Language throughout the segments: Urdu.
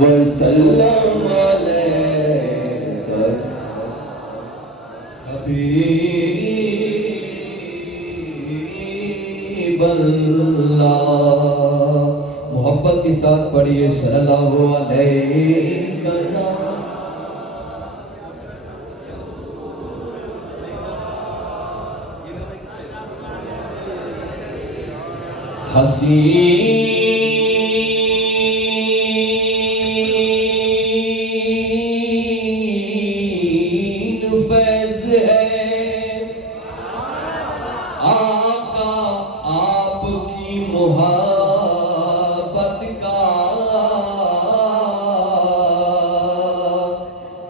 وسلم علیک حبیب اللہ. محبت کے ساتھ پڑھیے صلی اللہ علیہ وسلم. حسین فیض ہے آقا آپ کی محبت کا.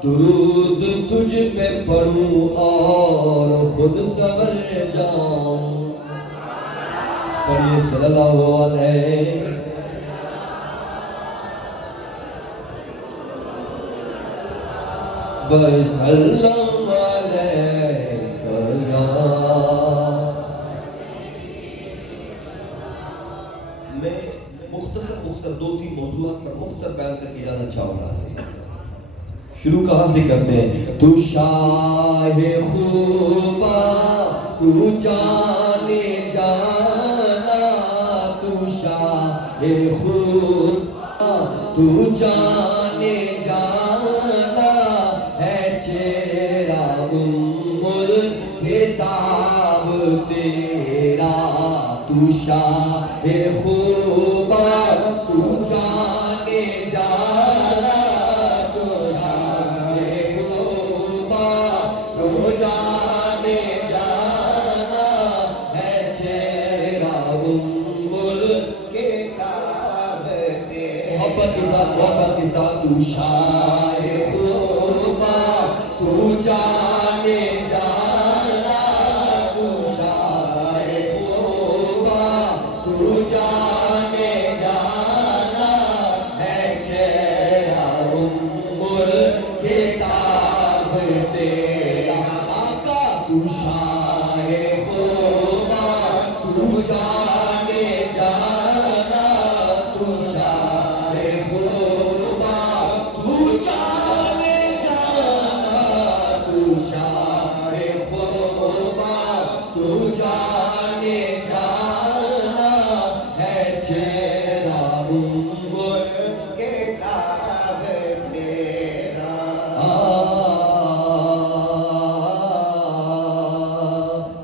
درود تجھ پہ پڑھوں اور خود سبر جاؤں. پڑھیے صلی اللہ علیہ وسلم علیک یا. میں مختصر دو تین موضوعات پر مختصر بیان کر کے جانا چاہوں گا. شروع کہاں سے کرتے ہیں؟ تو شاہ خوبا تو جانے جانا، تو شاہ خوبا تو جانے جانا ہے. چہرہ کتاب تیرا. تو شاہ خوبا تو جانے جانا، تو شاہ خوبا تو جانے جانا ہے. چہرہ کتاب تیرا. محبت کے ساتھ تو شاہ خوبا تو جانے جانا، تو شاہ خوبا تو جانے جانا ہے. چہرہ کتاب تیرا. آقا تو شاہ خوبا تو جانے جانا، تو شاہ خوبا تو جانے جانا، تو شاہ خوبا تو جانے جانا ہے. چہرہ کتاب تیرا.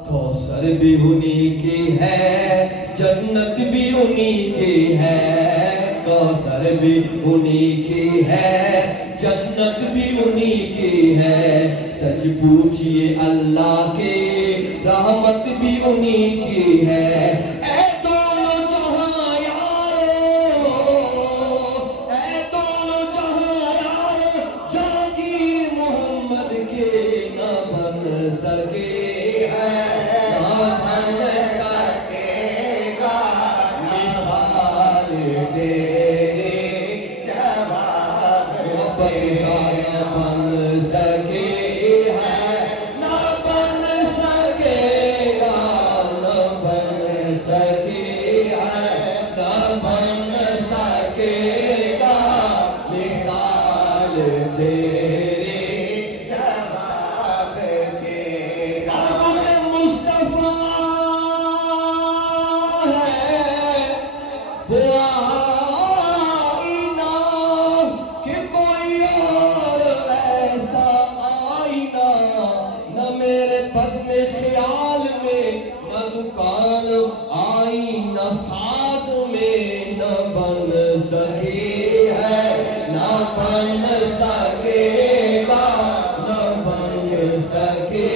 کوثر بھی انہی کی ہے، جنت بھی انہی کی ہے. کوثر بھی انہی کی ہے، جنت بھی انہی کی ہے. سچ پوچھئے اللہ کے رحمت بھی انہی کی ہے. اے دونوں جہاں یارو، اے دونوں جہاں یارو، جہانگیر محمد کے نہ بن سکے ہے، نہ بن سکے گا مثال تیرے جواب. محبت کے ساتھ نہ بن سکے ہے، نہ بن سکے گا، نہ بن سکے ہے، نہ بن سکے گا مثال تیرے جواب تیرا. مصطفیٰ ہے وہ آئینہ کہ کوئی اور ایسا آئینہ نہ میرے بزم خیال میں، نہ دکان آئینہ ساز میں نہ بن سکی ہے، نہ بن سکے گا، نہ بن سکے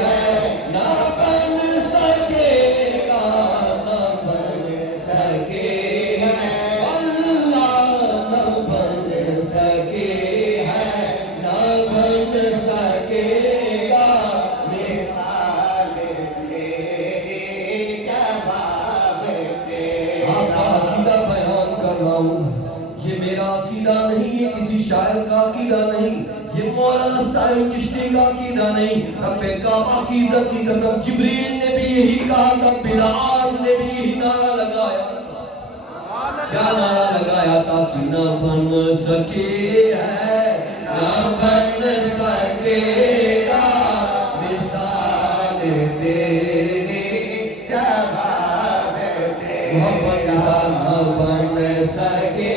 ہے، نہ بن سکے گا، نہ بن سکے ہے. اللہ نہ بن سکے ہے، نہ بن سکے گا مثال تیرے جواب تیرا. آپ کا عقیدہ بیان کر رہا ہوں. یہ میرا عقیدہ نہیں، یہ کسی شاعر کا عقیدہ نہیں، یہ مولانا صاحب چشتی کا عقیدہ نہیں. رب کعبہ کی عزت کی قسم جبریل نے بھی یہی کہا تھا، بلال نے بھی یہی نعرہ لگایا تھا. کیا نعرہ لگایا تھا کہ نہ بن سکے ہے نہ بن سکے گا مثال تیری جواب تیرا محبت کے ساتھ نہ بن سکے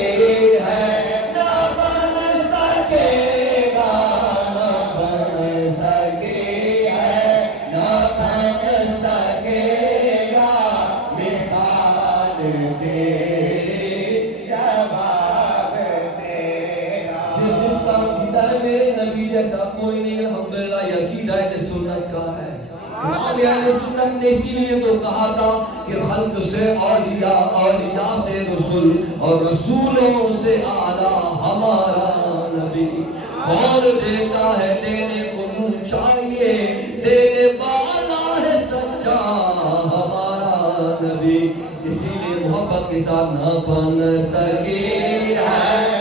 ہے نہ بن سکے گا نہ بن سکے ہے نہ بن سکے گا مثال تیری جواب تیرا جس عقیدہ ہے میرے نبی جیسا کوئی نہیں الحمدللہ یہ عقیدہ ہے سنت کا ہے امام اہل سنت نے اسی لیے تو کہا تھا کہ خلق سے اولیاء اولیاء سے رسول اور رسولوں سے اعلیٰ ہمارا نبی کون دیتا ہے دینے کو منہ چاہیے دینے والا ہے سچا ہمارا نبی اسی لیے محبت کے ساتھ نہ بن سکے ہے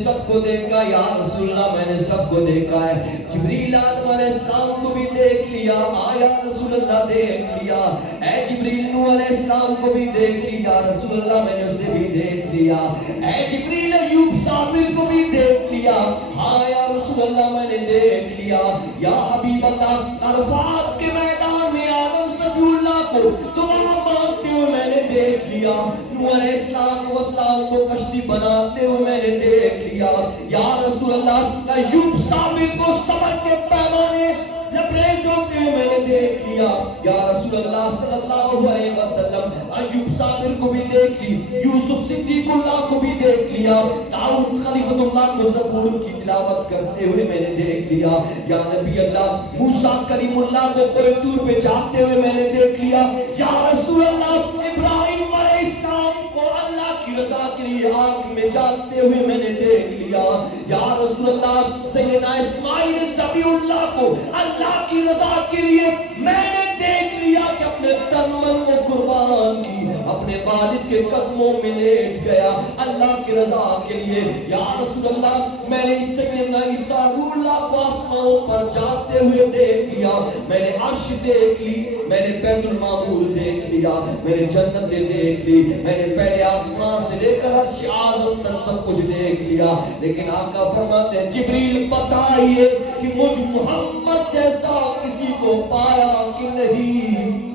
سب کو دیکھا یا رسول اللہ میں نے سب کو دیکھا ہے جبریل آدم علیہ السلام کو بھی دیکھ لیا آیا رسول اللہ دیکھ لیا اے جبریل نوح علیہ السلام کو بھی دیکھ لیا رسول اللہ میں نے اسے بھی دیکھ لیا اے جبریل ایوب صابر کو بھی دیکھ لیا ہاں یا رسول اللہ میں نے دیکھ لیا یا حبیب اللہ عرفات کے میدان میں آدم صفی اللہ کو دعا مانگتے ہوئے میں نے دیکھ لیا نوح علیہ السلام کو کشتی بناتے ہوئے میں نے دیکھ لیا یا رسول اللہ ایوب صابر کو صبر کے پیمانے لبریز ہوتے ہوئے میں نے دیکھ لیا یا رسول اللہ صلی اللہ علیہ وسلم ایوب صابر کو بھی دیکھ لی یوسف صدیق اللہ کو بھی دیکھ لیا داؤد خلیفۃ اللہ کو زبور کی تلاوت کرتے ہوئے میں نے دیکھ لیا یا نبی اللہ موسیٰ کلیم اللہ کو کوئی دور پہ جاتے ہوئے میں نے دیکھ لیا یا رسول اللہ ابراہیم علیہ السلام کو اللہ کی رضا کے لیے آگ میں جاتے ہوئے میں نے دیکھ لیا یا رسول اللہ سیدنا اسماعیل ذبیح اللہ کو اللہ کی رضا کے لیے میں نے دیکھ لیا کہ اپنے تن من کو قربان کی اپنے والد کے قدموں میں لیٹ گیا اللہ کی رضا کے لیے یا رسول اللہ میں نے سیدنا عیسیٰ روح اللہ کو آسمانوں پر جاتے ہوئے دیکھ لیا میں نے عرش دیکھ لی میں نے بیت المعمور دیکھ لیا میں نے جنتیں دیکھ لی میں نے پہلے آسمان سے لے کر عرش اعظم تک سب کچھ دیکھ لیا لیکن آقا فرماتے ہیں جبریل بتائیے کہ مجھ محمد جیسا کسی کو پایا کہ نہیں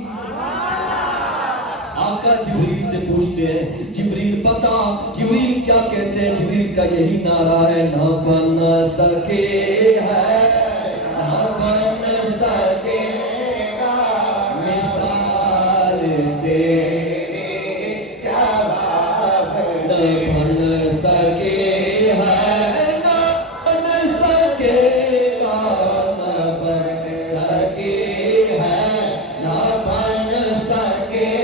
آقا جبریل سے پوچھتے ہیں جبریل بتا جبریل کیا کہتے ہیں جبریل کا یہی نعرہ ہے نہ بن سکے ہے نہ بن سکے گا مثال تیری جواب نہ بن سکے ہے نہ بن سکے گا نہ بن سکے ہے نہ بن سکے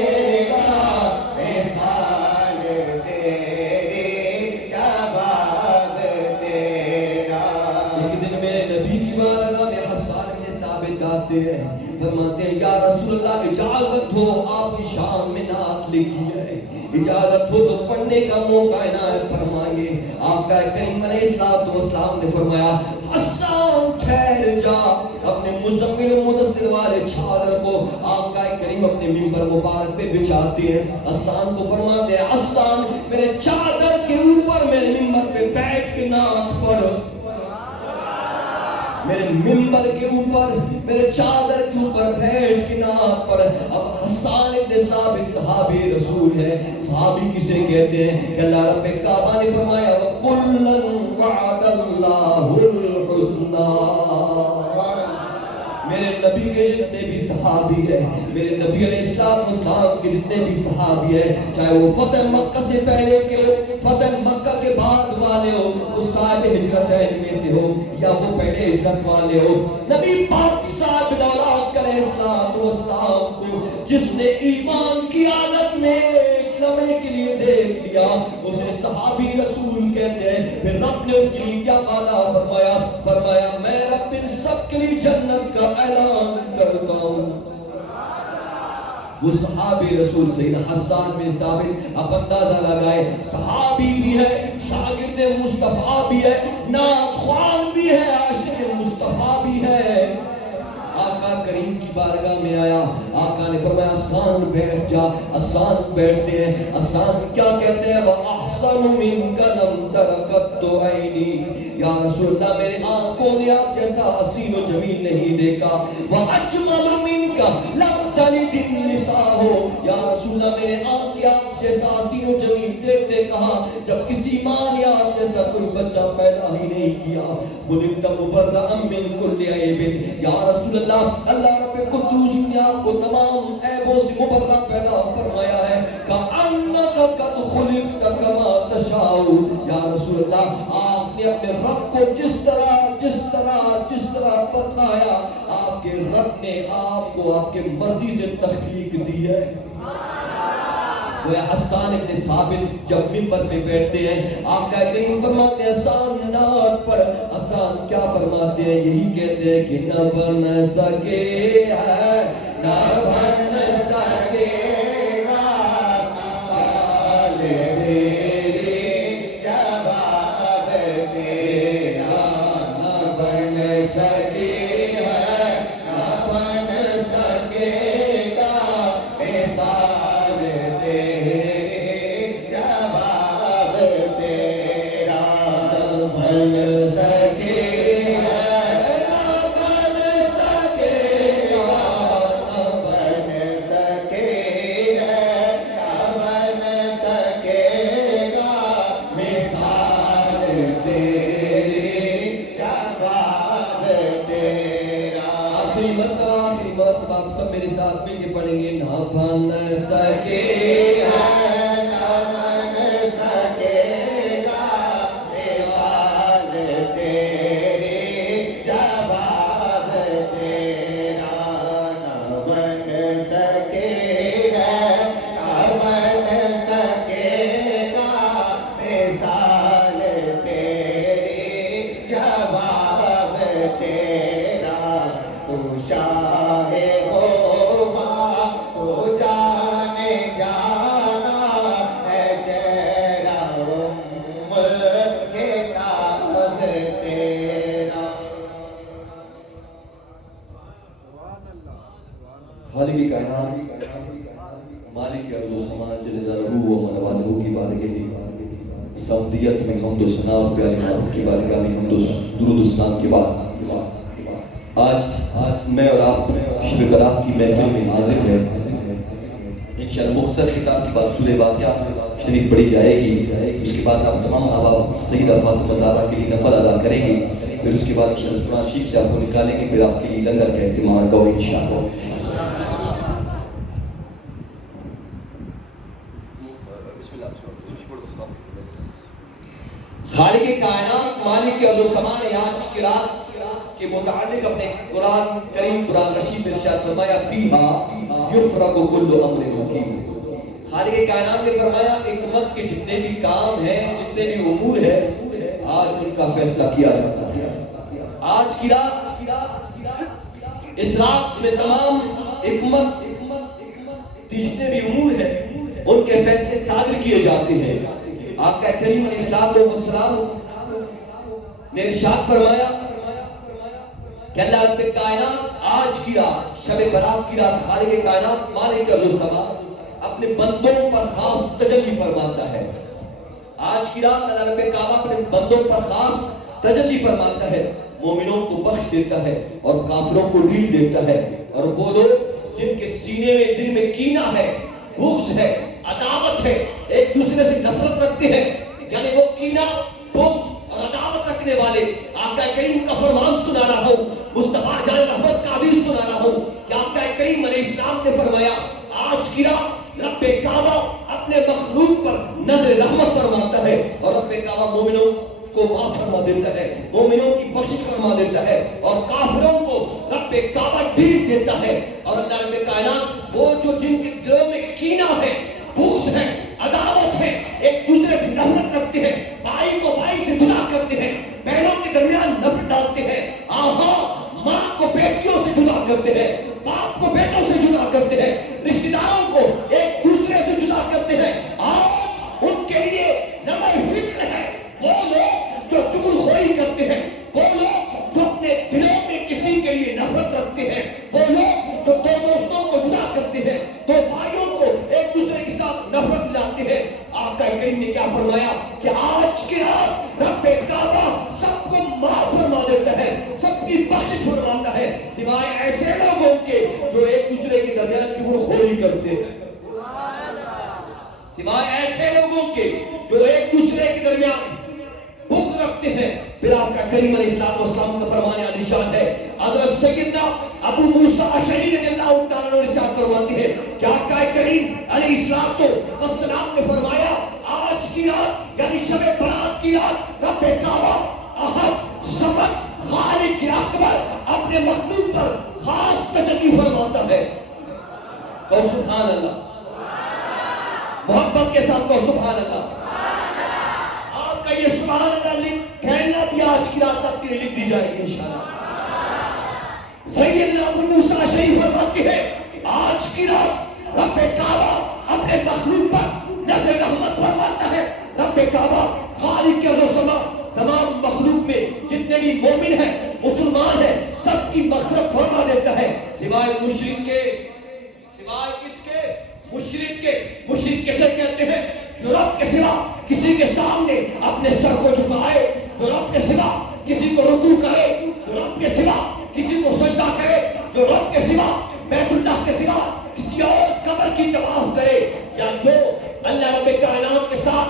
فرماتے ہیں یا رسول اللہ اجازت ہو آپ کی شان میں نعت لکھیے اجازت ہو تو پڑھنے کا موقع عنایت فرمائیے آقا کریم علیہ السلام نے فرمایا حسان ٹھہر جا اپنے مزمل و مدثر والے چھالر کو آقا کریم اپنے ممبر مبارک پہ بچھاتے ہیں حسان کو فرماتے ہیں حسان میرے چادر کے اوپر میرے ممبر پہ بیٹھ کے نعت پڑھ میرے ممبر کے اوپر میرے چادر کے اوپر بیٹھ کے نعت پڑھ اب حسان ابن ثابت صحابی رسول ہے صحابی کسے کہتے ہیں کہ اللہ رب کعبہ نے فرمایا وَكُلًّا وَعَدَ اللَّهُ الْحُسْنَى میرے نبی کے جتنے بھی صحابی ہیں میرے نبی علیہ السلام کے جتنے بھی صحابی ہیں چاہے وہ فتح مکہ سے پہلے کے فتح مکہ کے بعد والے ہو، وہ صاحب ہجرتین میں سے ہو یا وہ پہلے ہجرت والے ہو، نبی پاک صاحب الاولاد علیہ السلام کو جس نے ایمان کی حالت میں ایک لمحے کے لیے دیکھ لیا اسے صحابی رسول کہتے ہیں۔ پھر رب نے ان کے لیے کیا وعدہ فرمایا؟ فرمایا میں رب ان سب کے لیے جنت کا اعلان کرتا ہوں۔ وہ صحابی رسول سیدنا حسان بن ثابت، آپ اندازہ لگائے، صحابی بھی ہے، شاگرد مصطفیٰ بھی ہے، نعت خوان بھی ہے، عاشق مصطفیٰ بھی ہے۔ آقا کریم کی بارگاہ میں آیا، آقا نے فرمایا آسان بیٹھ جا، آسان بیٹھتے ہیں۔ آسان کیا کہتے ہیں؟ وَأَحْسَنُ مِنْكَ لَمْ تَرَقَتُّ عَيْنِي، یا رسول اللہ میرے آنکھوں نے آپ جیسا حسین و جمیل نہیں دیکھا۔ وَأَجْمَلُ مِنْكَ لَمْ تَلِدِ النِّسَاءُ، یا رسول اللہ میرے آنکھ آپ جیسا حسین و جمیل دیکھتے کہا جب کسی ماں نے آپ جیسا کوئی بچہ پیدا ہی نہیں کیا۔ خُلِقْتَ مُبَرَّأً مِنْ كُلِّ عَيْبٍ، یا رسول اللہ رب قدوس نے آپ کو تمام عیبوں سے مبرہ پیدا فرمایا ہے۔ کَأَنَّكَ قَدْ خُلِقْتَ كَمَا تَشَاءُ، یا رسول اللہ آپ نے اپنے رب کو جس طرح بتایا، آپ کے رب نے آپ کو آپ کے مرضی سے تخلیق دی ہے۔ وہ حسان ابن ثابت جب منبر پہ بیٹھتے ہیں، آقا کریم فرماتے ہیں آسان نعت پر، آسان کیا فرماتے ہیں؟ یہی کہتے ہیں کہ نہ بن سکے ہے، نہ بن سکے گا مثال تیری، جواب تیرا نہ بن سکے ہے، نہ بن سکے گا مثال تیری، جواب تیرا نہ بن سکے پڑھیں گے۔ نہ بن سکے ہے، نہ بن سکے گا مثال تیری، جواب تیرا نہ بن سکے ہے، نہ بن سکے گا مثال تیری، جواب تیرا تو شاہ ہو خالق کائنات مالک ارض و سماء جل جلالہ و من والہ کی بارگاہ سعودیت میں حمد و ثنا اور پیاری محبت کی بارگاہ میں حمد و درود و سلام کے بعد آج میں اور آپ شب برات کی محفل میں حاضر ہیں۔ انشاءاللہ مختصر خطاب کے بعد سورہ واقعہ شریف پڑھی جائے گی، اس کے بعد آپ تمام احباب سیدہ فاطمہ زہرا کے لیے نفل ادا کریں گے، پھر اس کے بعد انشاءاللہ قرآن شریف سے آپ کو نکالیں گے، پھر آپ کے لیے لنگر کا اہتمام ہوگا انشاءاللہ۔ خالق کائنات مالک ارض و سماء نے آج کی رات کے متعلق اپنے قرآن کریم قرآن رشید میں ارشاد فرمایا فیہا یفرق کل امر حکیم۔ خالق کائنات نے فرمایا حکمت کے جتنے بھی کام ہیں، جتنے بھی امور ہیں، آج ان کا فیصلہ کیا جاتا ہے۔ آج کی رات اس رات میں تمام حکمت جتنے بھی امور ہیں ان کے فیصلے صادر کیے جاتے ہیں۔ آقا کریم علیہ السلام نے ارشاد فرمایا کہ اللہ رب کائنات آج کی رات شب برات کی رات خالق کائنات مالک ارض و سماء اپنے بندوں پر خاص تجلی فرماتا ہے۔ آج کی رات اللہ رب کعبہ اپنے بندوں پر خاص تجلی فرماتا ہے، مومنوں کو بخش دیتا ہے اور کافروں کو ڈھیل دیتا ہے، اور وہ لوگ جن کے سینے میں دل میں کینہ ہے، بغض ہے، عداوت ہے، ایک دوسرے سے نفرت رکھتے ہیں، یعنی وہ کینہ، بغض اور عداوت رکھنے والے آقا کریم کا فرمان سنا رہا ہوں، مصطفیٰ جان رحمت کا حدیث سنا رہا ہوں کہ آقا کریم علیہ السلام نے فرمایا آج کی رات رب کعبہ اپنے مخلوق پر نظر رحمت فرماتا ہے، اور رب کعبہ مومنوں کو معاف فرما دیتا ہے, مومنوں کی بخشش فرما دیتا ہے, اور کافروں کو رب کعبہ ڈھیل دیتا ہے. اور اللہ رب کائنات وہ جو جن کے دلوں میں کینہ ہے, بغض ہے, عداوت ہے, ایک دوسرے سے نفرت رکھتے ہیں, بھائی کو بھائی سے جدا کرتے ہیں, بہنوں کے درمیان نفرت ڈالتے ہیں, ماں کو بیٹیوں سے جدا کرتے ہیں, باپ کو بیٹوں سے جدا کرتے ہیں, رشتہ داروں کو ایک دوسرے سے جدا کرتے ہیں, آج ان کے لیے لمحہ فکر ہے. وہ لوگ جو چغل خوری کرتے ہیں, وہ لوگ جو اپنے دلوں میں کسی کے لیے نفرت رکھتے ہیں, وہ لوگ جو دو دوستوں کو جدا کرتے ہیں, دو بھائیوں کو ایک دوسرے کے ساتھ نفرت لاتے ہیں. آقا کریم نے کیا فرمایا کہ آج کی رات رب کعبہ سب کو معاف فرما دیتا ہے, سب کی بخشش فرماتا ہے, سوائے ایسے لوگوں کے جو ایک دوسرے کے درمیان چغل خوری کرتے ہیں, سوائے ایسے لوگوں کے جو ایک دوسرے کے درمیان بغض رکھتے ہیں. پھر آقا کریم علیہ السلام کا فرمان عالی شان ہے. حضرت سیدنا ابو موسیٰ اشعری رضی اللہ تعالیٰ عنہ ارشاد فرماتے ہیں کہ آقا کریم علیہ السلام نے فرمایا آج کی رات یعنی شب برات کی رات رب کعبہ احد صمد خالق اکبر اپنے مخلوق پر خاص تجلی فرماتا ہے. کہو سبحان اللہ, محبت کے ساتھ کہو سبحان اللہ. آپ کا یہ سبحان اللہ کہنا بھی آج کی رات آپ کے لیے لکھ دی جائے گی انشاءاللہ. سیدنا ابو موسیٰ اشعری فرماتے ہیں آج کی رات رب کعبہ اپنے مخلوق پر نظر رحمت فرماتا ہے. رب کعبہ خالق ارض و سما تمام مخلوق میں جتنے بھی مومن ہیں, مسلمان ہیں, سب کی مغفرت فرما دیتا ہے, سوائے مشرک کے. سوائے کس کے؟ مشرک کے. مشرک کیسے کہتے ہیں؟ جو رب کے سوا کسی کے سامنے اپنے سر کو جھکائے, جو رب کے سوا کسی کو رکوع کرے, جو رب کے سوا کسی کو سجدہ کرے, جو رب کے سوا بیت اللہ کے سوا کسی اور قبر کی طواف کرے, یا جو اللہ رب کائنات کے ساتھ,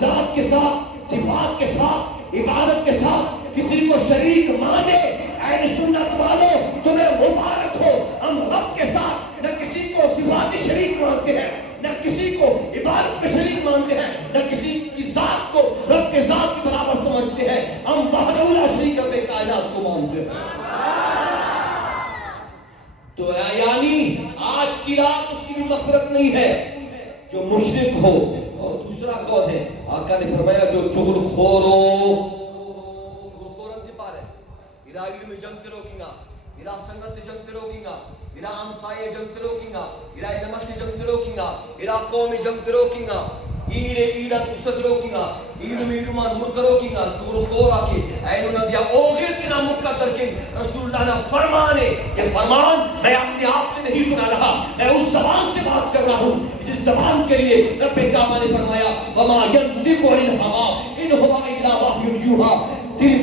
ذات کے ساتھ, صفات کے ساتھ, عبادت کے ساتھ کسی کو شریک مانے. اہل سنت والوں تمہیں مبارک ہو, ہم رب کے ساتھ نہ کسی کو صفاتی شریک مانتے ہیں, نہ کسی کو عبادت میں شریک مانتے ہیں, نہ کسی کی ذات کو رب کے ذات کے برابر سمجھتے ہیں, ہم وحدہ لا شریک رب کائنات کو مانتے ہیں. تو یعنی آج کی رات اس کی بھی مغفرت نہیں ہے جو مشرک ہو. اور دوسرا کون ہے؟ آقا نے فرمایا جو چغل خور ہو. چغل خورن کے پارے ایرا علم جنگ روکینگا, ایرا سنگت جنگ روکینگا, ایرا ہمسائے جنگ روکینگا, ایرا نمت جنگ روکینگا, ایرا قوم جنگ روکینگا, ایرے ایرا نصرت روکینگا, ایرو میرومان مرک روکینگا. چغل خورا کی اینو ندیا اوغیر کنا مقدر کے رسول اللہ نے فرمانے, یہ فرمان میں اپنے آپ سے نہیں سنا رہا, میں اس زبان سے بات کر رہا ہوں جس زبان کے لیے رب کعبہ نے فرمایا وما ينطق عن الهوى ان هو الا وحی یوحى. تیرے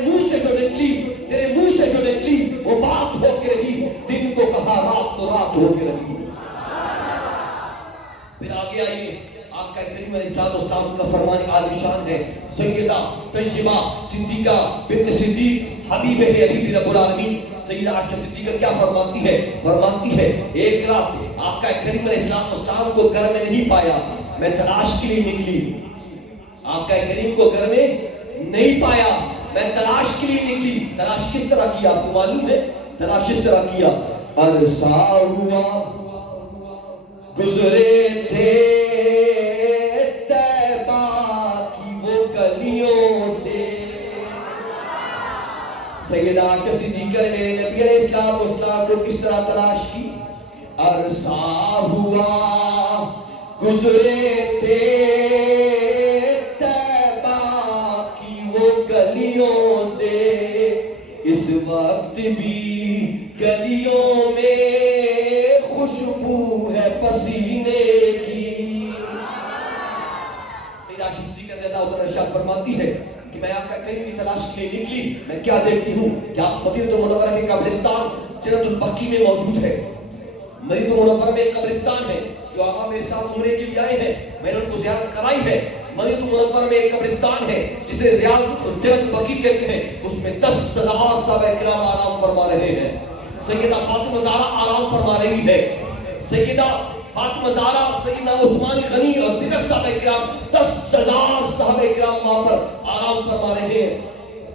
منہ سے جو نکلی, تیرے منہ سے جو نکلی وہ بات ہو کے رہی, دن کو کہا رات تو رات ہو کے رہی. پھر آگے آئیے, آقا کریم علیہ السلام کا فرمان عالی شان ہے. سیدہ طیبہ صدیقہ بنت صدیق حبیب ہے حبیب رب العالمین سیدہ عائشہ صدیقہ کیا فرماتی ہے؟ فرماتی ہے ایک رات آقا کریم علیہ السلام کو گھر میں نہیں پایا, میں تلاش کے لیے نکلی. آقا کریم کو گھر میں نہیں پایا, میں تلاش کے لیے نکلی. تلاش کس طرح کیا آپ کو معلوم ہے؟ تلاش اس طرح کیا, عرصہ ہوا گزرے تھے سیدہ عائشہ صدیقہ نے میرے نبی علیہ السلام کو کس طرح تلاش کی. عرصہ ہوا گزرے تھے طیبہ کی وہ گلیوں سے, اس وقت بھی گلیوں میں خوشبو ہے پسینے کی. سیدہ عائشہ صدیقہ رضی اللہ عنہا ارشاد فرماتی ہے کہ میں آقا کریم کی تلاش کے لیے نکلی. میں کیا دیکھتی ہوں کہ مدینہ منورہ کے قبرستان جنت البقیع میں موجود ہے. مدینہ منورہ میں ایک قبرستان ہے جو آقا میرے ساتھ عمرے کے لیے آئے ہیں, میں نے ان کو زیارت کرائی ہے. مدینہ منورہ میں ایک قبرستان ہے جسے ریاض جنت البقیع کہتے ہیں, اس میں 10 صحابہ کرام آرام فرما رہے ہیں. سیدہ فاطمہ زہرا آرام فرما رہی ہے, سیدہ فاطمہ زہرا، سیدنا عثمان غنی اور دیگر صحابہ کرام، 10,000 صحابہ کرام وہاں پر آرام فرما رہے ہیں۔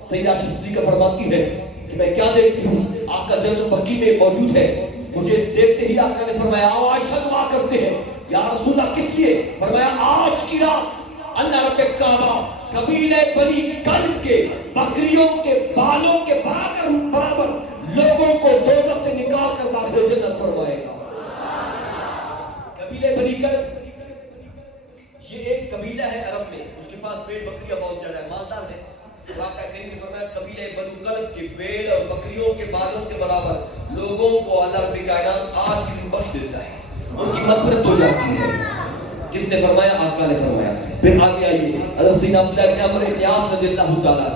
سیدہ صدیقہ فرماتی ہے کہ میں کیا دیکھتی ہوں، آقا جنت البقیع میں موجود ہے، مجھے دیکھتے ہی آقا نے فرمایا آؤ عائشہ دعا کرتے ہیں۔ یا رسول اللہ کس لیے؟ فرمایا آج کی رات اللہ رب کعبہ قبیلے بنی کلب کے بکریوں کے بالوں کے برابر لوگوں کو دوزخ سے نکال کر داخل جنت فرمائے گا۔ قبیلے بنی کلب یہ ایک قبیلہ ہے عرب میں، اس کے پاس بیل بکریاں بہت زیادہ ہے، مالدار ہے۔ آقا کریم نے فرمایا قبیلہ بنی کلب کے بیل اور بکریوں کے بالوں کے برابر لوگوں کو اللہ رب کائنات آج کے دن بخش دیتا ہے، ان کی مغفرت ہو جاتی ہے۔ کس نے فرمایا؟ آقا نے فرمایا۔ پھر آگے آئیے حضرت سیدنا عبداللہ بن عمرو بن عاص رضی اللہ تعالیٰ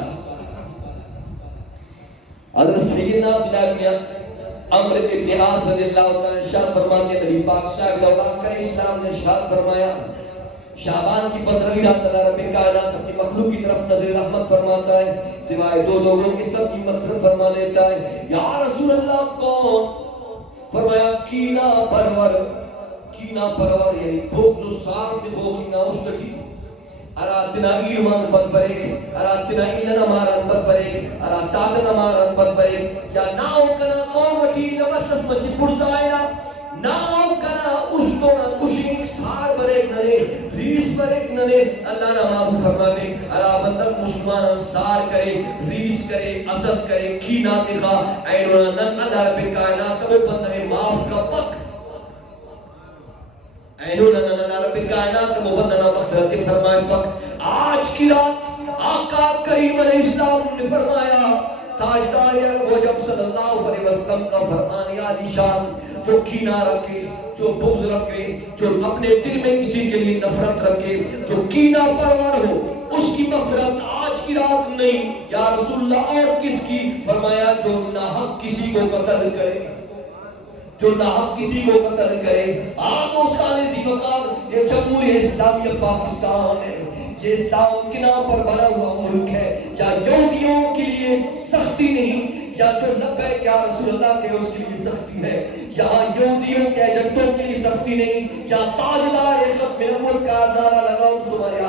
حضرت سیدنا عبداللہ بن عمرو بن عاص رضی اللہ تعالیٰ ارشاد فرماتے ہیں، نبی پاک صاحب اللہ اسلام نے ارشاد فرمایا شعبان کی 15ویں رات اللہ رب کائنات اپنی مخلوق کی طرف نظر رحمت فرماتا ہے، سوائے 2 لوگوں کے سب کی مغفرت فرما دیتا ہے۔ یا رسول اللہ کون؟ فرمایا کینہ پرور، کینہ پرور یعنی بغض و سارت ہو کینہ استتی اراتنا ایلمان بدبریک اراتنا ایلن اماران بدبریک اراتادن اماران بدبریک یا ناو کنا قومتی نبسلس مچی پرزائنا ناو کنا اسطورا کشنک سار بریک ننے ریس بریک ننے اللہ نمابو فرما دے ارا بندک مسلمان سار کرے ریس کرے عصد کرے کینہ دکھا اینونا نن اللہ رب کائنات وہ بندے معاف کا پک اینونا نن اللہ رب کائنات وہ بندے مغفرت فرمائے پک۔ آج کی رات آقا کریم علیہ السلام نے فرمایا تاجدار عرب و جب صلی اللہ علیہ وسلم کا فرمان عالی شان، جو کینہ رکھے، جو بغض رکھے، جو اپنے دل میں کسی کے لیے نفرت رکھے، جو کینہ پرور ہو، اس کی مغفرت آج کی رات نہیں۔ یا رسول اللہ اور کس کی؟ فرمایا جو ناحق کسی کو قتل کرے، جو ناحق کسی کو قتل کرے۔ آپ دوستان عزیز وقار، یہ جمہوریہ اسلامیہ پاکستان ہے، یہ اسلام کے نام پر بنا ہوا ملک ہے۔ یا یہودیوں کے لیے سختی نہیں، یا جو لبیک یا رسول اللہ کے اس کے لیے سختی ہے، یہاں یہودیوں کے ایجنٹوں کے لیے سختی نہیں، یا تاجدار ختم نبوت کا نعرہ لگاؤ تمہارے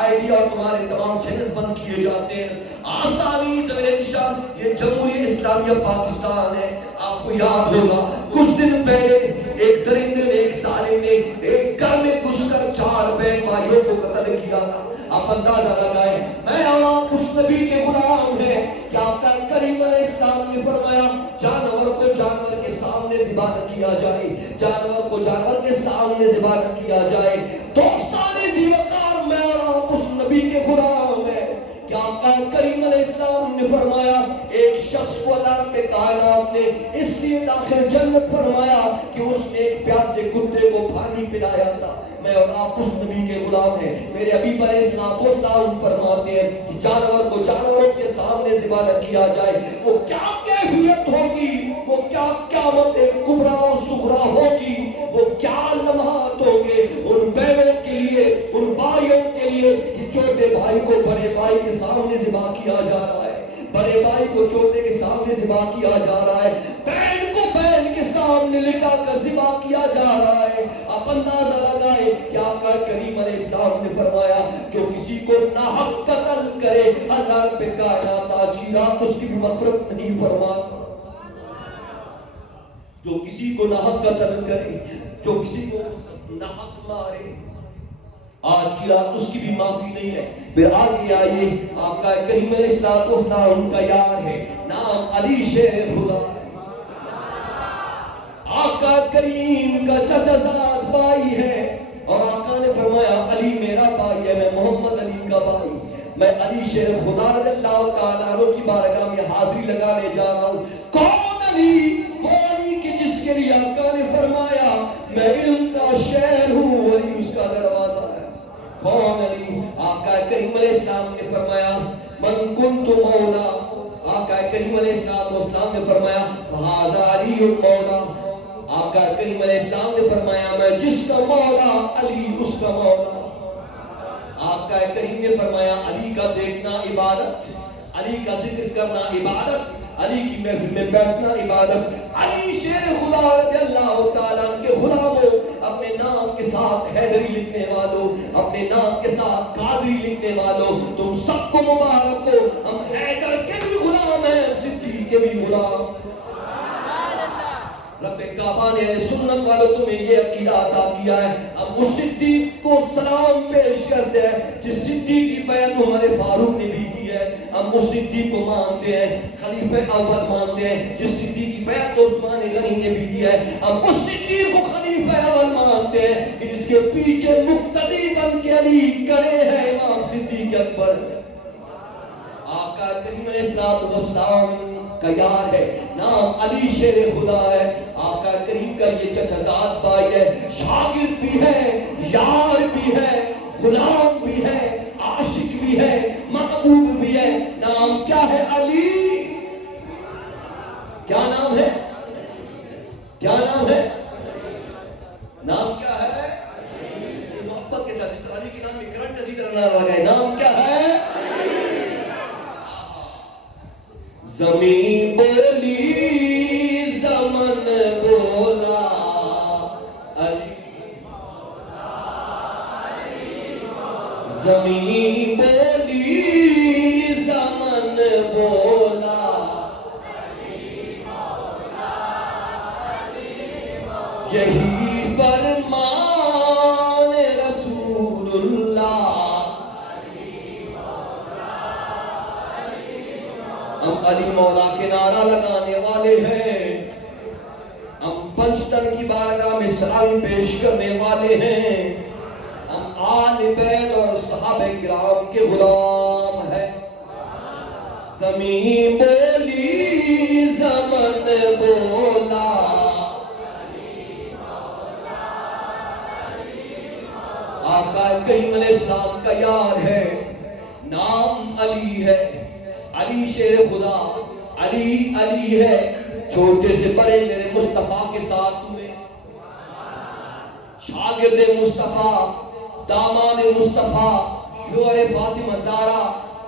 آئی ڈی اور تمہارے تمام چینلز بند کیے جاتے ہیں۔ آسامی زمین نشان یہ جمہوریہ اسلامیہ پاکستان ہے۔ آپ کو یاد ہوگا کچھ دن پہلے ایک درندے نے، ایک ظالم نے ایک گھر میں گھس کر 4 بہن بھائیوں کو قتل کیا تھا۔ آپ اندازہ لگائیں، میں اور آپ اس نبی کے غلام ہیں کہ آپ کا کریم علیہ السلام نے فرمایا جانور کو جانور کے سامنے ذبح نہ کیا جائے، جانور کو جانور کے سامنے ذبح نہ کیا جائے۔ دوستان زیوکار، میں اور آپ اس نبی کے غلام ہیں کہ آقا کریم علیہ السلام نے فرمایا ایک شخص کو اللہ رب کائنات نے اس لیے داخل جنت فرمایا کہ اس نے ایک پیاسے کتے کو پانی پلایا تھا۔ میں اور آپ اس نبی کے غلام ہیں۔ میرے حبیب علیہ السلام فرماتے ہیں کہ جانور کو جانوروں کے سامنے ذبح نہ کیا جائے۔ وہ کیا کیفیت ہوگی، وہ کیا قیامت کبریٰ و صغریٰ ہوگی، وہ کیا لمحات ہوں گے ان بہنوں کے لیے، ان بھائیوں کے لیے کہ چھوٹے بھائی کو بڑے بھائی کے سامنے ذبح کیا جا رہا ہے، بڑے بھائی کو چھوٹے کے سامنے ذبح کیا جا رہا ہے، بہن کو بہن کے سامنے لٹا کر ذبح کیا جا رہا ہے۔ آپ اندازہ لگائے کہ آقا کریم علیہ السلام نے فرمایا جو کسی کو ناحق قتل کرے اللہ رب کائنات آج کی رات اس کی بھی مغفرت نہیں فرماتا۔ جو کسی کو ناحق قتل کرے، جو کسی کو ناحق مارے، آج کی رات اس کی بھی معافی نہیں ہے۔ پھر آگے آئیے، آقا کریم علیہ السلام کا یار ہے، نام علی شیر خدا، آقا کریم کا چچا زاد بھائی ہے، اور آقا نے فرمایا علی میرا بھائی ہے، میں محمد علی کا بھائی، میں علی شیر خدا رضی اللہ تعالیٰ عنہ کی بارگاہ میں حاضری لگانے جا رہا ہوں۔ کون علی؟ وہ علی کہ جس کے لیے آقا نے فرمایا میں علم کا شہر ہوں، وہی اس کا دروازہ ہے۔ کون علی؟ آقا کریم علیہ السلام نے فرمایا من کنت مولا، آقا کریم علیہ السلام نے فرمایا فہذا علی المولا، آقا کریم علیہ السلام نے فرمایا میں جس کا مولا علی اس کا مولا۔ آقا کریم نے فرمایا علی کا دیکھنا عبادت، علی کا ذکر کرنا عبادت، علی کی محفل میں بیٹھنا عبادت۔ علی شیر خدا رضی اللہ تعالیٰ کے غلاموں، اپنے نام کے ساتھ حیدری لکھنے والوں، اپنے نام کے ساتھ قادری لکھنے والوں، تم سب کو مبارک ہو، ہم حیدر کے بھی غلام ہیں، صدیق کے بھی غلام۔ رب کعبہ نے اہل سنت والوں تمہیں یہ عقیدہ عطا کیا ہے، ہم اس صدیق کو سلام پیش کرتے ہیں جس صدیق کی بیعت عمر فاروق نے بھی کی ہے، ہم اس صدیق کو مانتے ہیں، خلیفہ اول مانتے ہیں جس صدیق کی بیعت عثمان غنی نے بھی کی ہے، ہم اس صدیق کو خلیفہ اول مانتے ہیں کہ جس کے پیچھے مقتدی بن کے علی کھڑے ہیں، امام صدیق اکبر۔ آقا کریم علیہ السلام کا یار ہے، نام علی شیر خدا ہے، آقا کریم کا یہ چچا زاد بھائی ہے، شاگرد بھی ہے، یار بھی ہے، غلام بھی ہے، عاشق بھی ہے، محبوب بھی ہے، نام کیا ہے؟ علی۔ کیا نام ہے؟ کیا نام ہے؟ نام کیا ہے؟ محبت کے ساتھ، اس علی کے نام میں کرنٹ اسی طرح نہ لگائے، نام کیا ہے؟ زمین بولی زمن بولا علی، زمین بولی زمن بولا یہی فرمان رسول اللہ۔ ہم علی مولا کے نعرہ لگانے والے ہیں، ہم پنجتن کی بارگاہ میں سلام پیش کرنے والے ہیں، ہم آل بیت اور صحابہ کرام کے غلام ہیں۔ زمین بولی زمن بولا آقا کریم علیہ السلام کا یار ہے، نام علی ہے، علی شیر خدا، علی علی ہے، چھوٹے سے بڑے میرے مصطفیٰ کے ساتھ ہوئے، شاگرد مصطفیٰ، داماد مصطفیٰ، شوہر فاطمہ زہرا،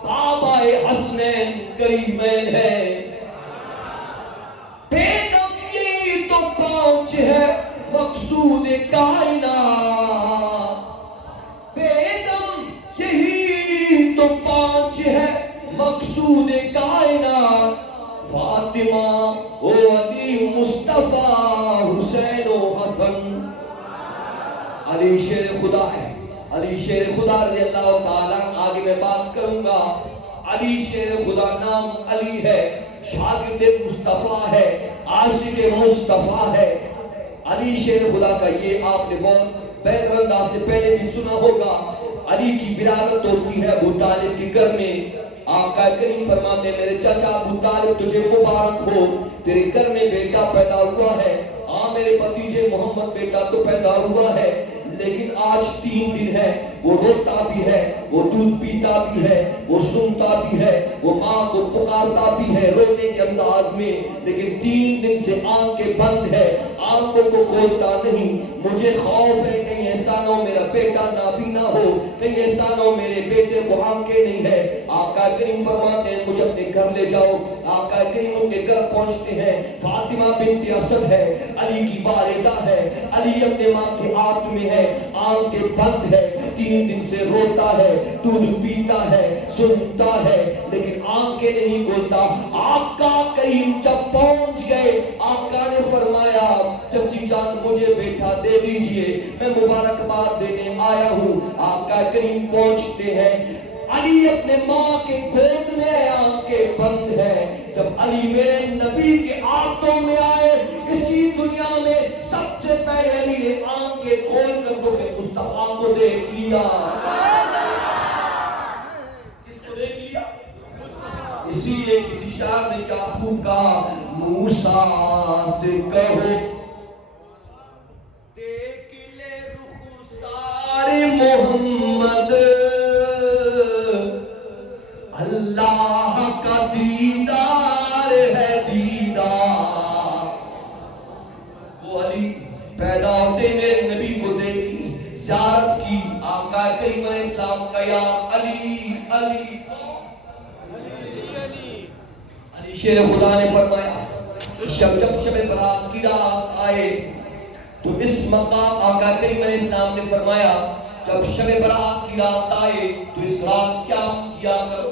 بابا حسنین کریمین ہے، بیگم یہی تو پہنچ ہے مقصود کائنات، بیگم یہی تو پہنچ ہے مقصود کائنات، فاطمہ و علی مصطفیٰ حسین و حسن۔ علی شیر خدا ہے، علی شیر خدا رضی اللہ تعالیٰ، آگے میں بات کروں گا۔ علی شیر خدا، نام علی ہے، شاگرد مصطفیٰ ہے، عاشق مصطفیٰ ہے۔ علی شیر خدا کا یہ آپ نے بہت بہتر انداز سے پہلے بھی سنا ہوگا، علی کی ولادت ہوتی ہے ابو طالب کے گھر میں، آقا کریم فرماتے ہیں میرے چچا ابو طالب تجھے مبارک ہو، تیرے گھر میں بیٹا پیدا ہوا ہے، ہاں میرے بھتیجے محمد بیٹا تو پیدا ہوا ہے، لیکن آج 3 دن ہے، وہ روتا بھی ہے، وہ دودھ پیتا بھی ہے، وہ سنتا بھی ہے، وہ ماں کو پکارتا بھی ہے رونے کے انداز میں، لیکن 3 دن سے آنکھیں بند ہے، آنکھوں کو کھولتا نہیں۔ مجھے خوف ہے کہیں ایسا نہ ہو میرا بیٹا نابینا ہو، کہیں ایسا نہ ہو میرے بیٹے کو آنکھیں نہیں ہے۔ آقا کریم فرماتے ہیں مجھے اپنے گھر لے جاؤ، آقا کریم ان کے گھر پہنچتے ہیں، فاطمہ بنت اسد ہے، علی کی والدہ ہے، علی اپنے ماں کے ہاتھ میں ہے، آنکھیں بند ہے، 3 دن سے روتا ہے، دودھ پیتا ہے، سنتا ہے، لیکن آنکھیں نہیں کھولتا۔ آقا کریم جب پہنچ گئے، آقا نے فرمایا چچی جان مجھے بیٹا دے دیجئے، میں مبارکباد دینے آیا ہوں۔ آقا کریم پہنچتے ہیں، علی اپنے ماں کے گود میں ہے، آنکھیں بند ہے۔ جب علی میرے نبی کے ہاتھوں میں آئے، اسی دنیا میں سب سے پہلے علی نے آنکھیں کھول کر مصطفیٰ کو دیکھ لیا۔ کس کو دیکھ لیا؟ اسی لیے کسی شاعر نے کیا خوب کہا، موسیٰ سے کہو دیکھ لے رخسار محمد، اللہ کا دیدار ہے دیدار۔ وہ علی پیدا ہوتے میرے نبی کو دیکھی، زیارت کی، آقا کریم علیہ السلام کا یا علی علی علی شیر خدا نے فرمایا جب شب برات کی رات آئے، تو اس مقام آقا کریم علیہ السلام نے فرمایا جب شب برات کی رات آئے تو اس رات کیا کیا کرو،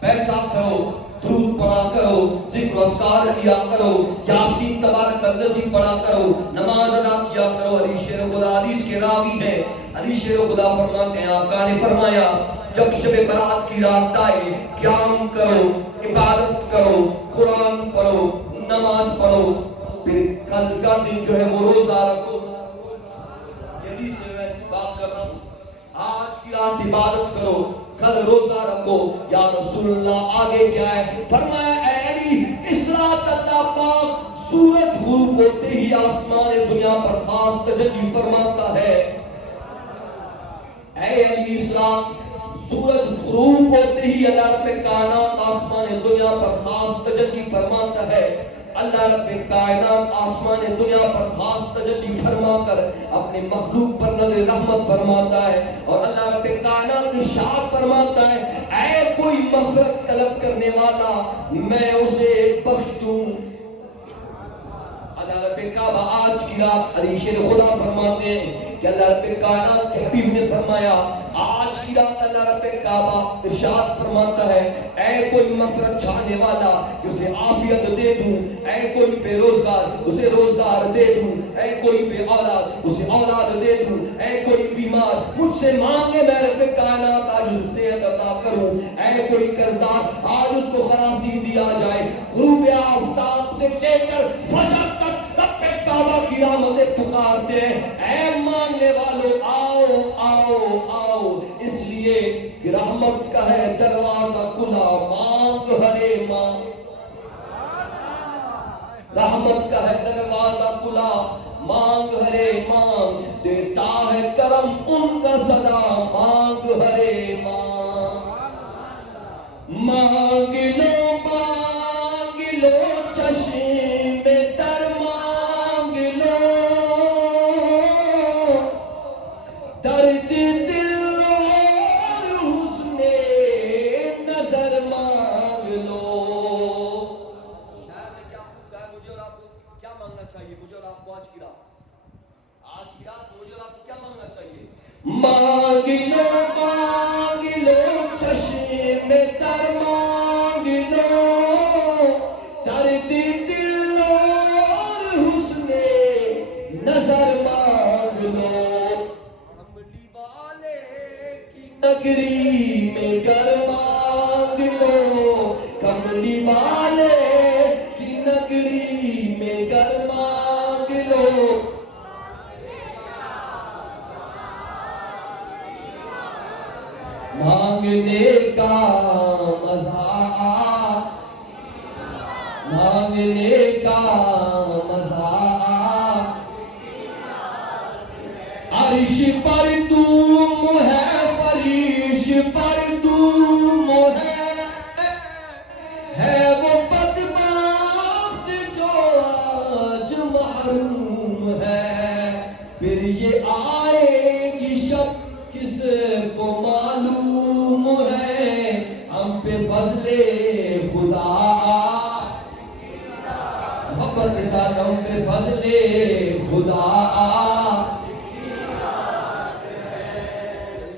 بیٹھا کرو، درود پڑھا کرو، ذکر و اذکار کیا کرو، یاسین تبارک الذی پڑھا کرو، نماز ادا کیا کرو۔ علی شیر خدا حدیث کے راوی ہیں، علی شیر خدا فرماتے ہیں آقا نے فرمایا جب شب برات کی رات آئے قیام کرو، عبادت کرو، قرآن پڑھو، نماز پڑھو، پھر کل کا دن جو ہے وہ روزہ رکھو۔ یہ سے میں بات کر رہا ہوں، آج کی رات عبادت کرو، کل روزہ رکھو۔ یا رسول اللہ آگے کیا ہے؟ فرمایا اے علی اس رات اللہ پاک سورج غروب ہوتے ہی آسمان دنیا پر خاص تجلی فرماتا ہے۔ اے علی اس رات سورج غروب ہوتے ہی اللہ رب کائنات آسمان دنیا پر خاص تجلی فرماتا ہے۔ اللہ رب کائنات آسمان دنیا پر خاص تجلی فرما کر اپنے مخلوق پر نظر رحمت فرماتا ہے، اور اللہ رب کائنات ارشاد فرماتا ہے اے کوئی مغفرت طلب کرنے والا میں اسے بخش دوں۔ اللہ رب کعبہ آج کی رات علی شیر خدا فرماتے ہیں کہ اللہ رب کائنات کے حبیب نے فرمایا آج کی رات اللہ رب کعبہ ارشاد فرماتا ہے اے کوئی مغفرت چاہنے والا کہ اسے عافیت دے دوں، اے کوئی بے روزگار اسے روزگار دے دوں، اے کوئی بے اولاد اسے اولاد دے دوں، اے کوئی بیمار مجھ سے مانگے میں رب کائنات آج اس سے عطا کروں، اے کوئی قرضدار آج اس کو خلاصی دیا جائے۔ غروب آفتاب سے لے کر فجر تک رب کعبہ کی رحمتیں پکارتے ہیں اے مانگنے والوں آؤ آؤ آؤ، اس لیے کہ رحمت کا ہے دروازہ کھلا، مانگ ہرے مانگ، رحمت کا ہے دروازہ کھلا مانگ ہرے مانگ، دیتا ہے کرم ان کا صدا مانگ ہرے مانگ، مانگ لو مانگ لو چشم تر مانگ لو، درد دل اور حسن نظر مانگ لو۔ شاید میں کیا خوب کہا ہے، مجھے اور آپ کو کیا مانگنا چاہیے؟ مجھے اور آپ کو آج کی رات مجھے اور آپ کو کیا مانگنا چاہیے؟ مانگ لو چشم تر مانگ لو، درد دل اور حسن نظر مانگ لو، کملی والے کی نگری میں گر مانگ لو، کملی والے کی نگری میں گر مانگ لو، مانگنے کا مزہ، مانگنے کا مزہ، عرش پر تم ہے فرش پر تم ہے وہ بدبخت جو آج محروم ہے، پھر یہ آئے گی شب کس کو معلوم ہے، ہم پہ فضل خدا، محبت کے ساتھ ہم پہ فضل خدا،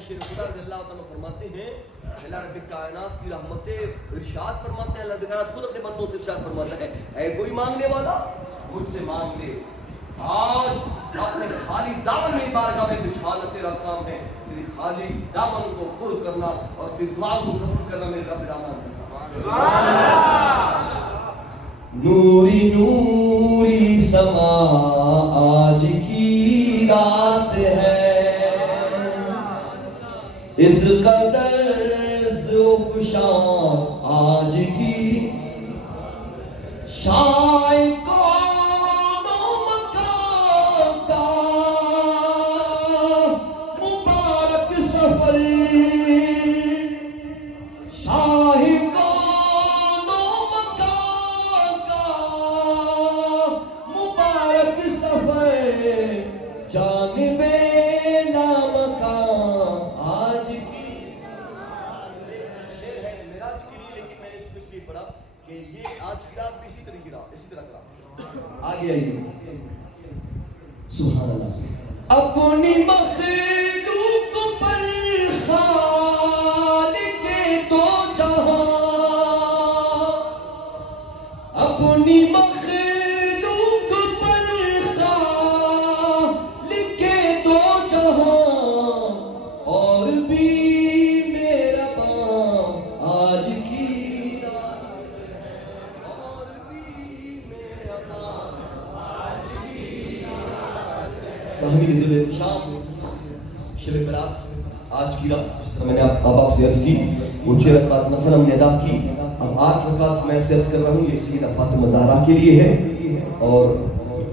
شیر خدا رضی اللہ عنہ فرماتے ہیں اللہ رب کائنات کی رحمتیں ارشاد فرماتے ہیں، اللہ رب کائنات خود اپنے بندوں سے ارشاد فرماتا ہے اے کوئی مانگنے والا مجھ سے مانگ لے۔ آج اپنے خالی دامن میں بارگاہ میں بچھانا تیرا کام ہے، تیری خالی دامن کو پر کرنا اور تیری دعا کو قبول کرنا میرے رب الرحمن۔ نوری نوری سما آج کی رات ہے، اس قدر زوفشان آج کی شائع کون و مکان کا مبارک سفر، شاہ کون و مکان کا مبارک سفر، جانب لامکان آج کی شعر ہے معراج کے لیے، لیکن میں نے اس کو اس لیے پڑھا کہ یہ آج کی رات بھی اسی طرح کی رات، اسی طرح کی رات۔ آگے آئیے سبحان اللہ. اپنی مخلوق پر خالق دو جہاں، اپنی مخلوق پر خالق دو جہاں، اور بھی میرا بام آج کی رات، اور بھی میرا بام آج کی رات. صاحبی نزول احتشام شب برات آج کی رات، جس طرح میں نے آپ سے عرض کی وہ 6 رکعت نفل ہم نے ادا کی. اب 8 رکعت میں آپ سے عرض کر رہا ہوں، یہ سیدہ فاطمہ زہرا کے لیے ہے، اور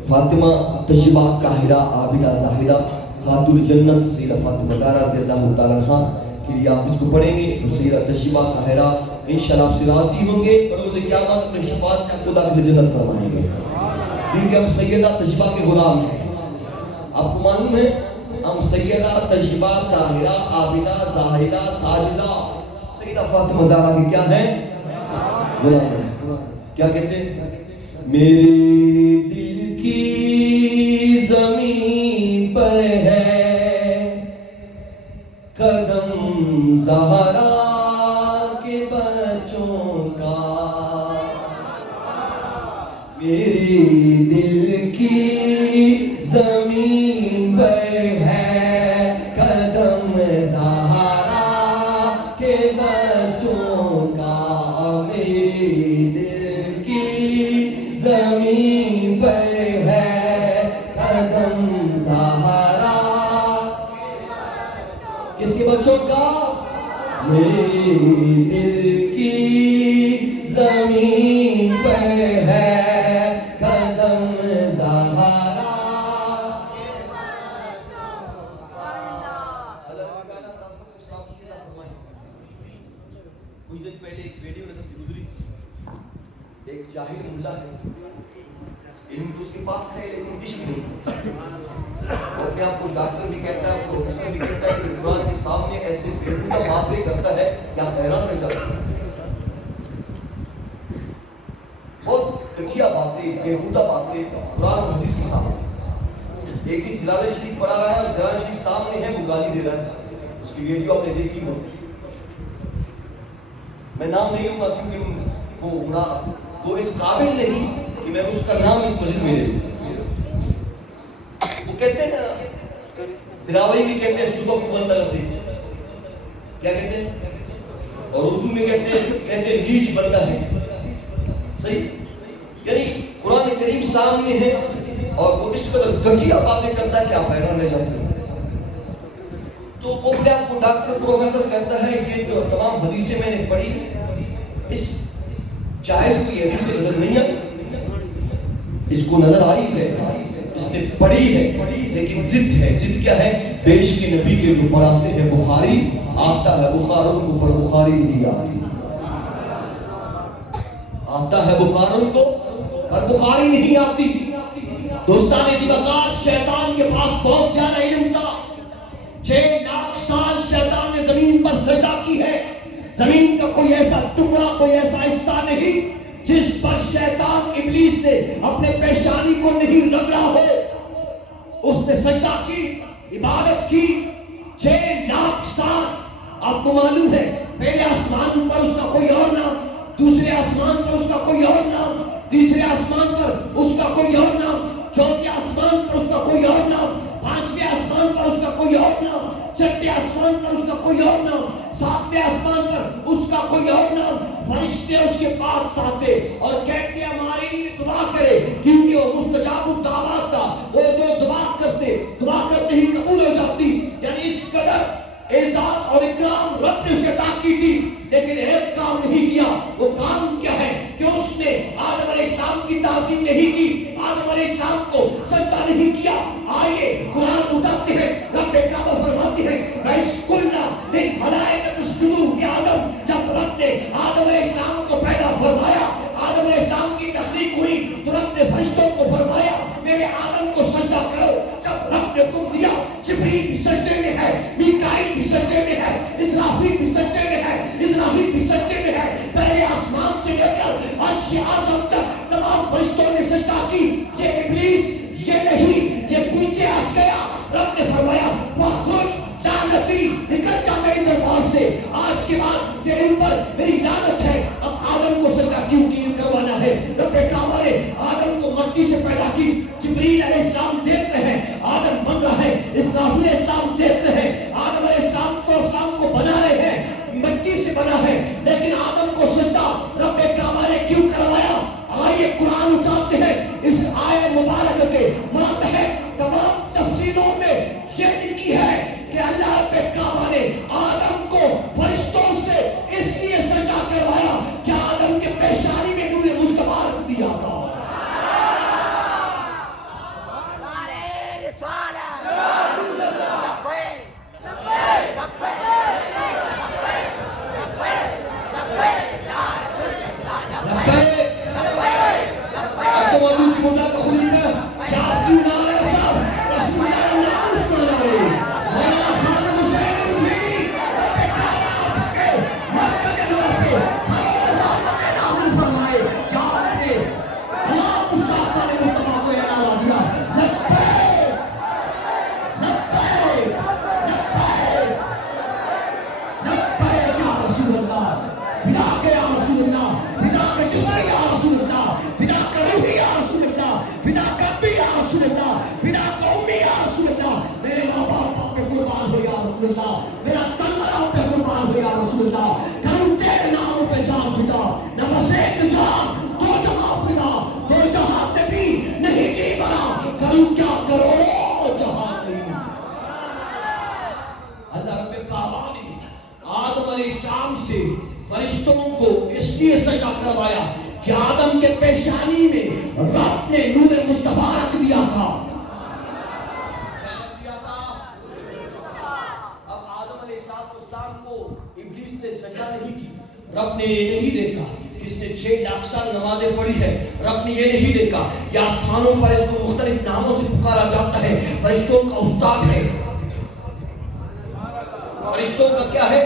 فاطمہ طیبہ طاہرہ عابدہ زاہدہ خاتون جنت سیدہ فاطمہ زہرا رضی اللہ تعالیٰ عنہا کے لیے آپ اس کو پڑھیں گے تو سیدہ طیبہ طاہرہ انشاءاللہ آپ سے راضی ہوں گے، بروز قیامت اپنے شفاعت سے آپ کو داخل جنت فرمائیں گے، کیونکہ ہم سیدہ طیبہ کے غلام ہیں. آپ کو معلوم ہے ہم سیدہ طیبہ طاہرہ عابدہ زاہدہ ساجدہ سیدہ فاطمہ زہرا کی کیا ہے؟ غلام ہے. کیا کہتے ہیں؟ میرے دل کی زمین پر ہے قدم زہرا کے بچوں کا، میرے دل کی زمین پر ہے قدم زہرا کے بچوں کا، میرے دل کی زمین پر ہے قدم زہرا. کس کے بچوں کا؟ میرے دل کی زمین پر ہے قدم زہرا. کچھ دن پہلے ایک ویڈیو نظر سے گزری، ایک جاہل ملا ہے، علم تو اس کے پاس ہے لیکن عشق نہیں، اور اپنے آپ کو ڈاکٹر بھی کہتا ہے، پروفیسر بھی کہتا ہے کہ قرآن کے سامنے ایسے بےہودہ باتیں کرتا ہے کہ آپ حیران رہ جاتے ہیں. بہت گھٹیا باتیں، بےہودہ باتیں قرآن اور حدیث کے سامنے. ایک دن جلال شریف پڑھا رہا ہے اور جلال شریف سامنے ہے، وہ گالی دے رہا ہے. اس کی ویڈیو آپ نے دیکھی ہو، میں نام نہیں لوں گا کیونکہ وہ اس قابل نہیں کہ میں اس کا نام اس مسجد میں لے لوں. وہ کہتے ہیں نا، بلاوی میں کہتے ہیں صبح کو بندہ سے، کیا کہتے ہیں؟ اور اردو میں کہتے ہیں نیچ بندہ ہے. صحیح؟ یعنی قرآن کریم سامنے ہے اور وہ اس قدر گھٹیا باتیں کرتا ہے کہ آپ حیران رہ جاتے ہیں. تو وہ اپنے آپ کو ڈاکٹر پروفیسر کہتا ہے کہ جو تمام حدیثیں میں نے پڑھی، اس جاہل کو یہ حدیثیں نظر نہیں آئی، اس کو نظر آئی ہے، اس نے پڑھی ہے، لیکن ضد ہے. ضد کیا ہے؟ بیش کے نبی کے جو پڑھاتے ہیں بخاری آتا ہے بخاروں کو پر بخاری نہیں آتی، آتا ہے بخاروں کو پر بخاری نہیں آتی. دوستان ذکر شیطان کے پاس بہت زیادہ علم تھا. 6 لاکھ سال شیطان نے زمین پر سجدہ کی ہے. زمین کا کوئی ایسا ٹکڑا، کوئی ایسا حصہ نہیں جس پر شیطان ابلیس نے اپنے پیشانی کو نہیں رگڑا ہو. اس نے سجدہ کی، عبادت کی 6 لاکھ سال. آپ کو معلوم ہے پہلے آسمان پر اس کا کوئی اور نام، دوسرے آسمان پر اس کا کوئی اور نام، تیسرے آسمان پر اس کا کوئی اور نام، چوتھے آسمان پر اس کا کوئی اور نام، 5ویں آسمان پر اس کا کوئی اور نام، 6ویں آسمان پر اس کا کوئی اور نام، 7ویں آسمان پر اس کا کوئی اور نام. فرشتے اس کے پاس آتے اور کہتے ہمارے لیے دعا کرے، کیونکہ وہ مستجاب الدعوات تھا. وہ جو دعا کرتے ہی قبول ہو جاتی. یعنی اس قدر اعزاز اور اکرام رب نے اسے عطا کی تھی، لیکن ایک کام نہیں کیا. وہ کام کیا ہے کہ اس نے آدم علیہ السلام کی تعظیم نہیں کی، آدم علیہ السلام کو سجدہ نہیں کیا. آئیے قرآن اٹھاتے ہیں، رب کعبہ فرماتے ہیں وَإِذْ قُلْنَا لِلْمَلَائِكَةِ اسْجُدُوا لِآدَمَ. جب رب نے آدم علیہ السلام کو پیدا فرمایا، آدم علیہ السلام کی تخلیق ہوئی، تو رب نے فرشتوں کو فرمایا میرے آدم کو سجدہ کرو. جب رب نے حکم دیا، جبریل بھی سجدے میں ہے، میکائیل بھی سجدے میں ہے، اسرافیل بھی سجدے میں ہے، اسرافیل بھی سجدے میں ہے. پہلے آسمان سے لے کر عرش اعظم تک تمام فرشتوں نے سجدہ کی. یہ ابلیس یہ نہیں، یہ فدا، نہ بس ایک جہاں دو جہاں فدا، دو جہاں سے بھی نہیں جی بنا، کروں کیا کروڑوں جہاں نہیں۔ اللہ رب کعبہ نے آدم علیہ السلام سے فرشتوں کو اس لیے سجدہ کروایا کہ آدم کے پیشانی میں رب نے نور مصطفیٰ رکھ دیا تھا۔ کیا رکھ دیا تھا؟ اب آدم علیہ السلام کو ابلیس نے سجدہ نہیں کی، رب نے یہ نہیں دیکھا کہ اس نے 6 لاکھ سال نمازیں پڑھی ہے، رب نے یہ نہیں دیکھا کہ آسمانوں پر اس کو مختلف ناموں سے پکارا جاتا ہے، فرشتوں کا استاد ہے۔ فرشتوں کا کیا ہے؟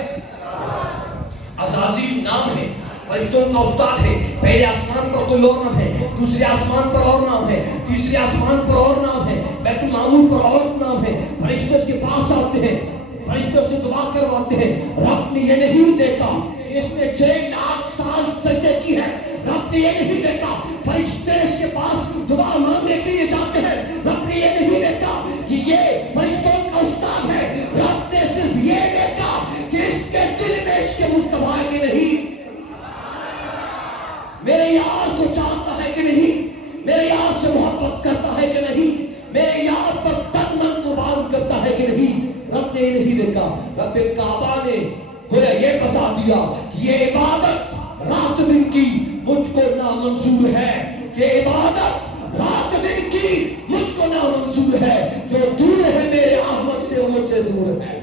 عزازیل نام ہے، فرشتوں کا استاد ہے۔ پہلے آسمان پر کوئی اور نام ہے، دوسرے آسمان پر اور نام ہے، تیسرے آسمان پر اور نام ہے، بیت المعمور پر اور نام ہے۔ فرشتے اس کے پاس آتے ہیں، فرشتے سے دعا کرواتے ہیں۔ رب نے یہ نہیں دیکھا کہ اس نے 6 لاکھ سال سجدے کی ہے، رب نے یہ نہیں دیکھا فرشتے اس کے پاس دعا مانگنے کے لیے جاتے ہیں، رب نے یہ نہیں دیکھا کہ یہ فرشتوں کا استاد ہے، رب نے صرف یہ دیکھا کہ اس کے دل میں عشق مصطفیٰ ہے کہ نہیں، میرے یار کو چاہتا ہے کہ نہیں، میرے یار سے محبت کرتا ہے کہ نہیں، میرے یار پر تن من قربان کرتا ہے کہ نہیں۔ رب نے یہ نہیں دیکھا، رب کعبہ نے گویا یہ بتا دیا کہ یہ عبادت رات دن کی مجھ کو نامنظور ہے، یہ عبادت رات دن کی مجھ کو نامنظور ہے، جو دور ہے میرے احمد سے وہ مجھ سے دور ہے،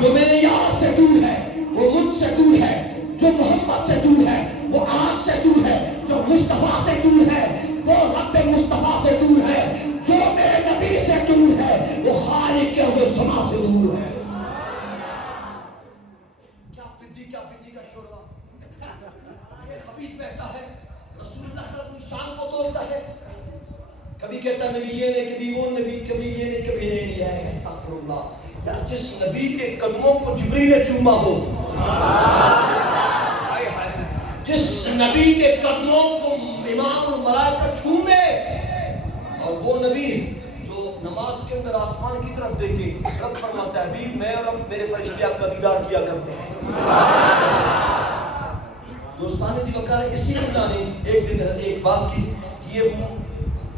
جو میرے یار سے دور ہے وہ مجھ سے دور ہے، جو محمد سے دور ہے وہ آج سے دور ہے، جو مصطفیٰ سے دور ہے وہ رب مصطفیٰ سے دور ہے، جو میرے نبی سے دور ہے وہ خالق کے عرض و سما سے دور ہے۔ کیا پتی کا شوربہ، یہ خبیث بیٹھا ہے، رسول اللہ صلی اللہ علیہ وسلم کی شان کو توڑتا ہے، کبھی کہتا نبی یہ نہیں، کبھی وہ نبی، کبھی یہ نہیں، کبھی یہ نہیں ہے۔ استغفر اللہ، یا جس نبی کے قدموں کو جبریل نے چوما ہو، جس نبی کے قدموں کو امام الملائکہ چھومے، اور وہ نبی جو نماز کے اندر آسمان کی طرف دیکھے، رب فرماتا ہے حبیب میں اور میرے فرشتے آپ کا دیدار کیا کرتے ہیں۔ دوستان سی وقار اسی اللہ نے ایک دن ایک بات کی کہ یہ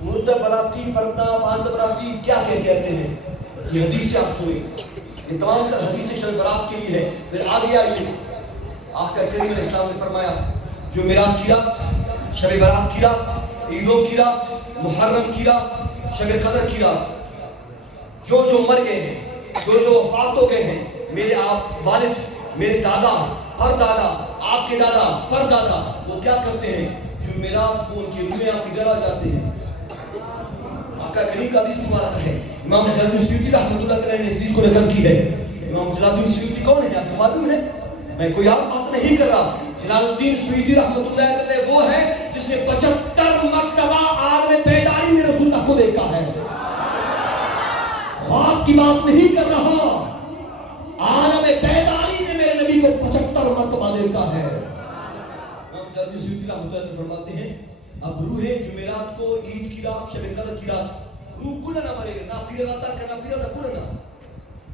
مردہ براتی پردہ باندھ براتی کیا کہتے ہیں، یہ حدیث سے آپ سوئے، یہ تمام تر حدیث شب برات کے لیے ہے۔ پھر آگے آئیے، آقا کریم علیہ السلام نے فرمایا جو میراج کی رات، شب برات کی رات، عیدوں کی رات، محرم کی رات، شب قدر کی رات، جو مر گئے ہیں، جو وفات ہو گئے ہیں، میرے آپ والد، میرے دادا، پر دادا، آپ کے دادا، پر دادا، وہ کیا کرتے ہیں، جو میراج کو ان کی روحیں آپ کی جلا جاتے ہیں۔ آقا کریم کا حدیث مبارک ہے، امام جلال الدین سیوطی رحمۃ اللہ تعالی نے اس حدیث کو نقل کی ہے۔ امام جلال الدین سیوطی کون ہے آپ کو معلوم ہے؟ میں کوئی آپ بات نہیں کر رہا، جلال الدین سیوطی رحمۃ اللہ تعالی وہ ہے جس نے 75 مرتبہ عالم بیداری میں رسول اللہ کو دیکھا ہے۔ خواب کی بات نہیں کر رہا، عالم بیداری میں میرے نبی کو 75 مرتبہ دیکھا ہے۔ امام جلال الدین سیوطی رحمۃ اللہ فرماتے ہیں اب روح جمعرات کو، عید کی رات، شب قدر کی رات، روح کل نہ مرے نہ پیر راتا کا نہ پیر دا کل نہ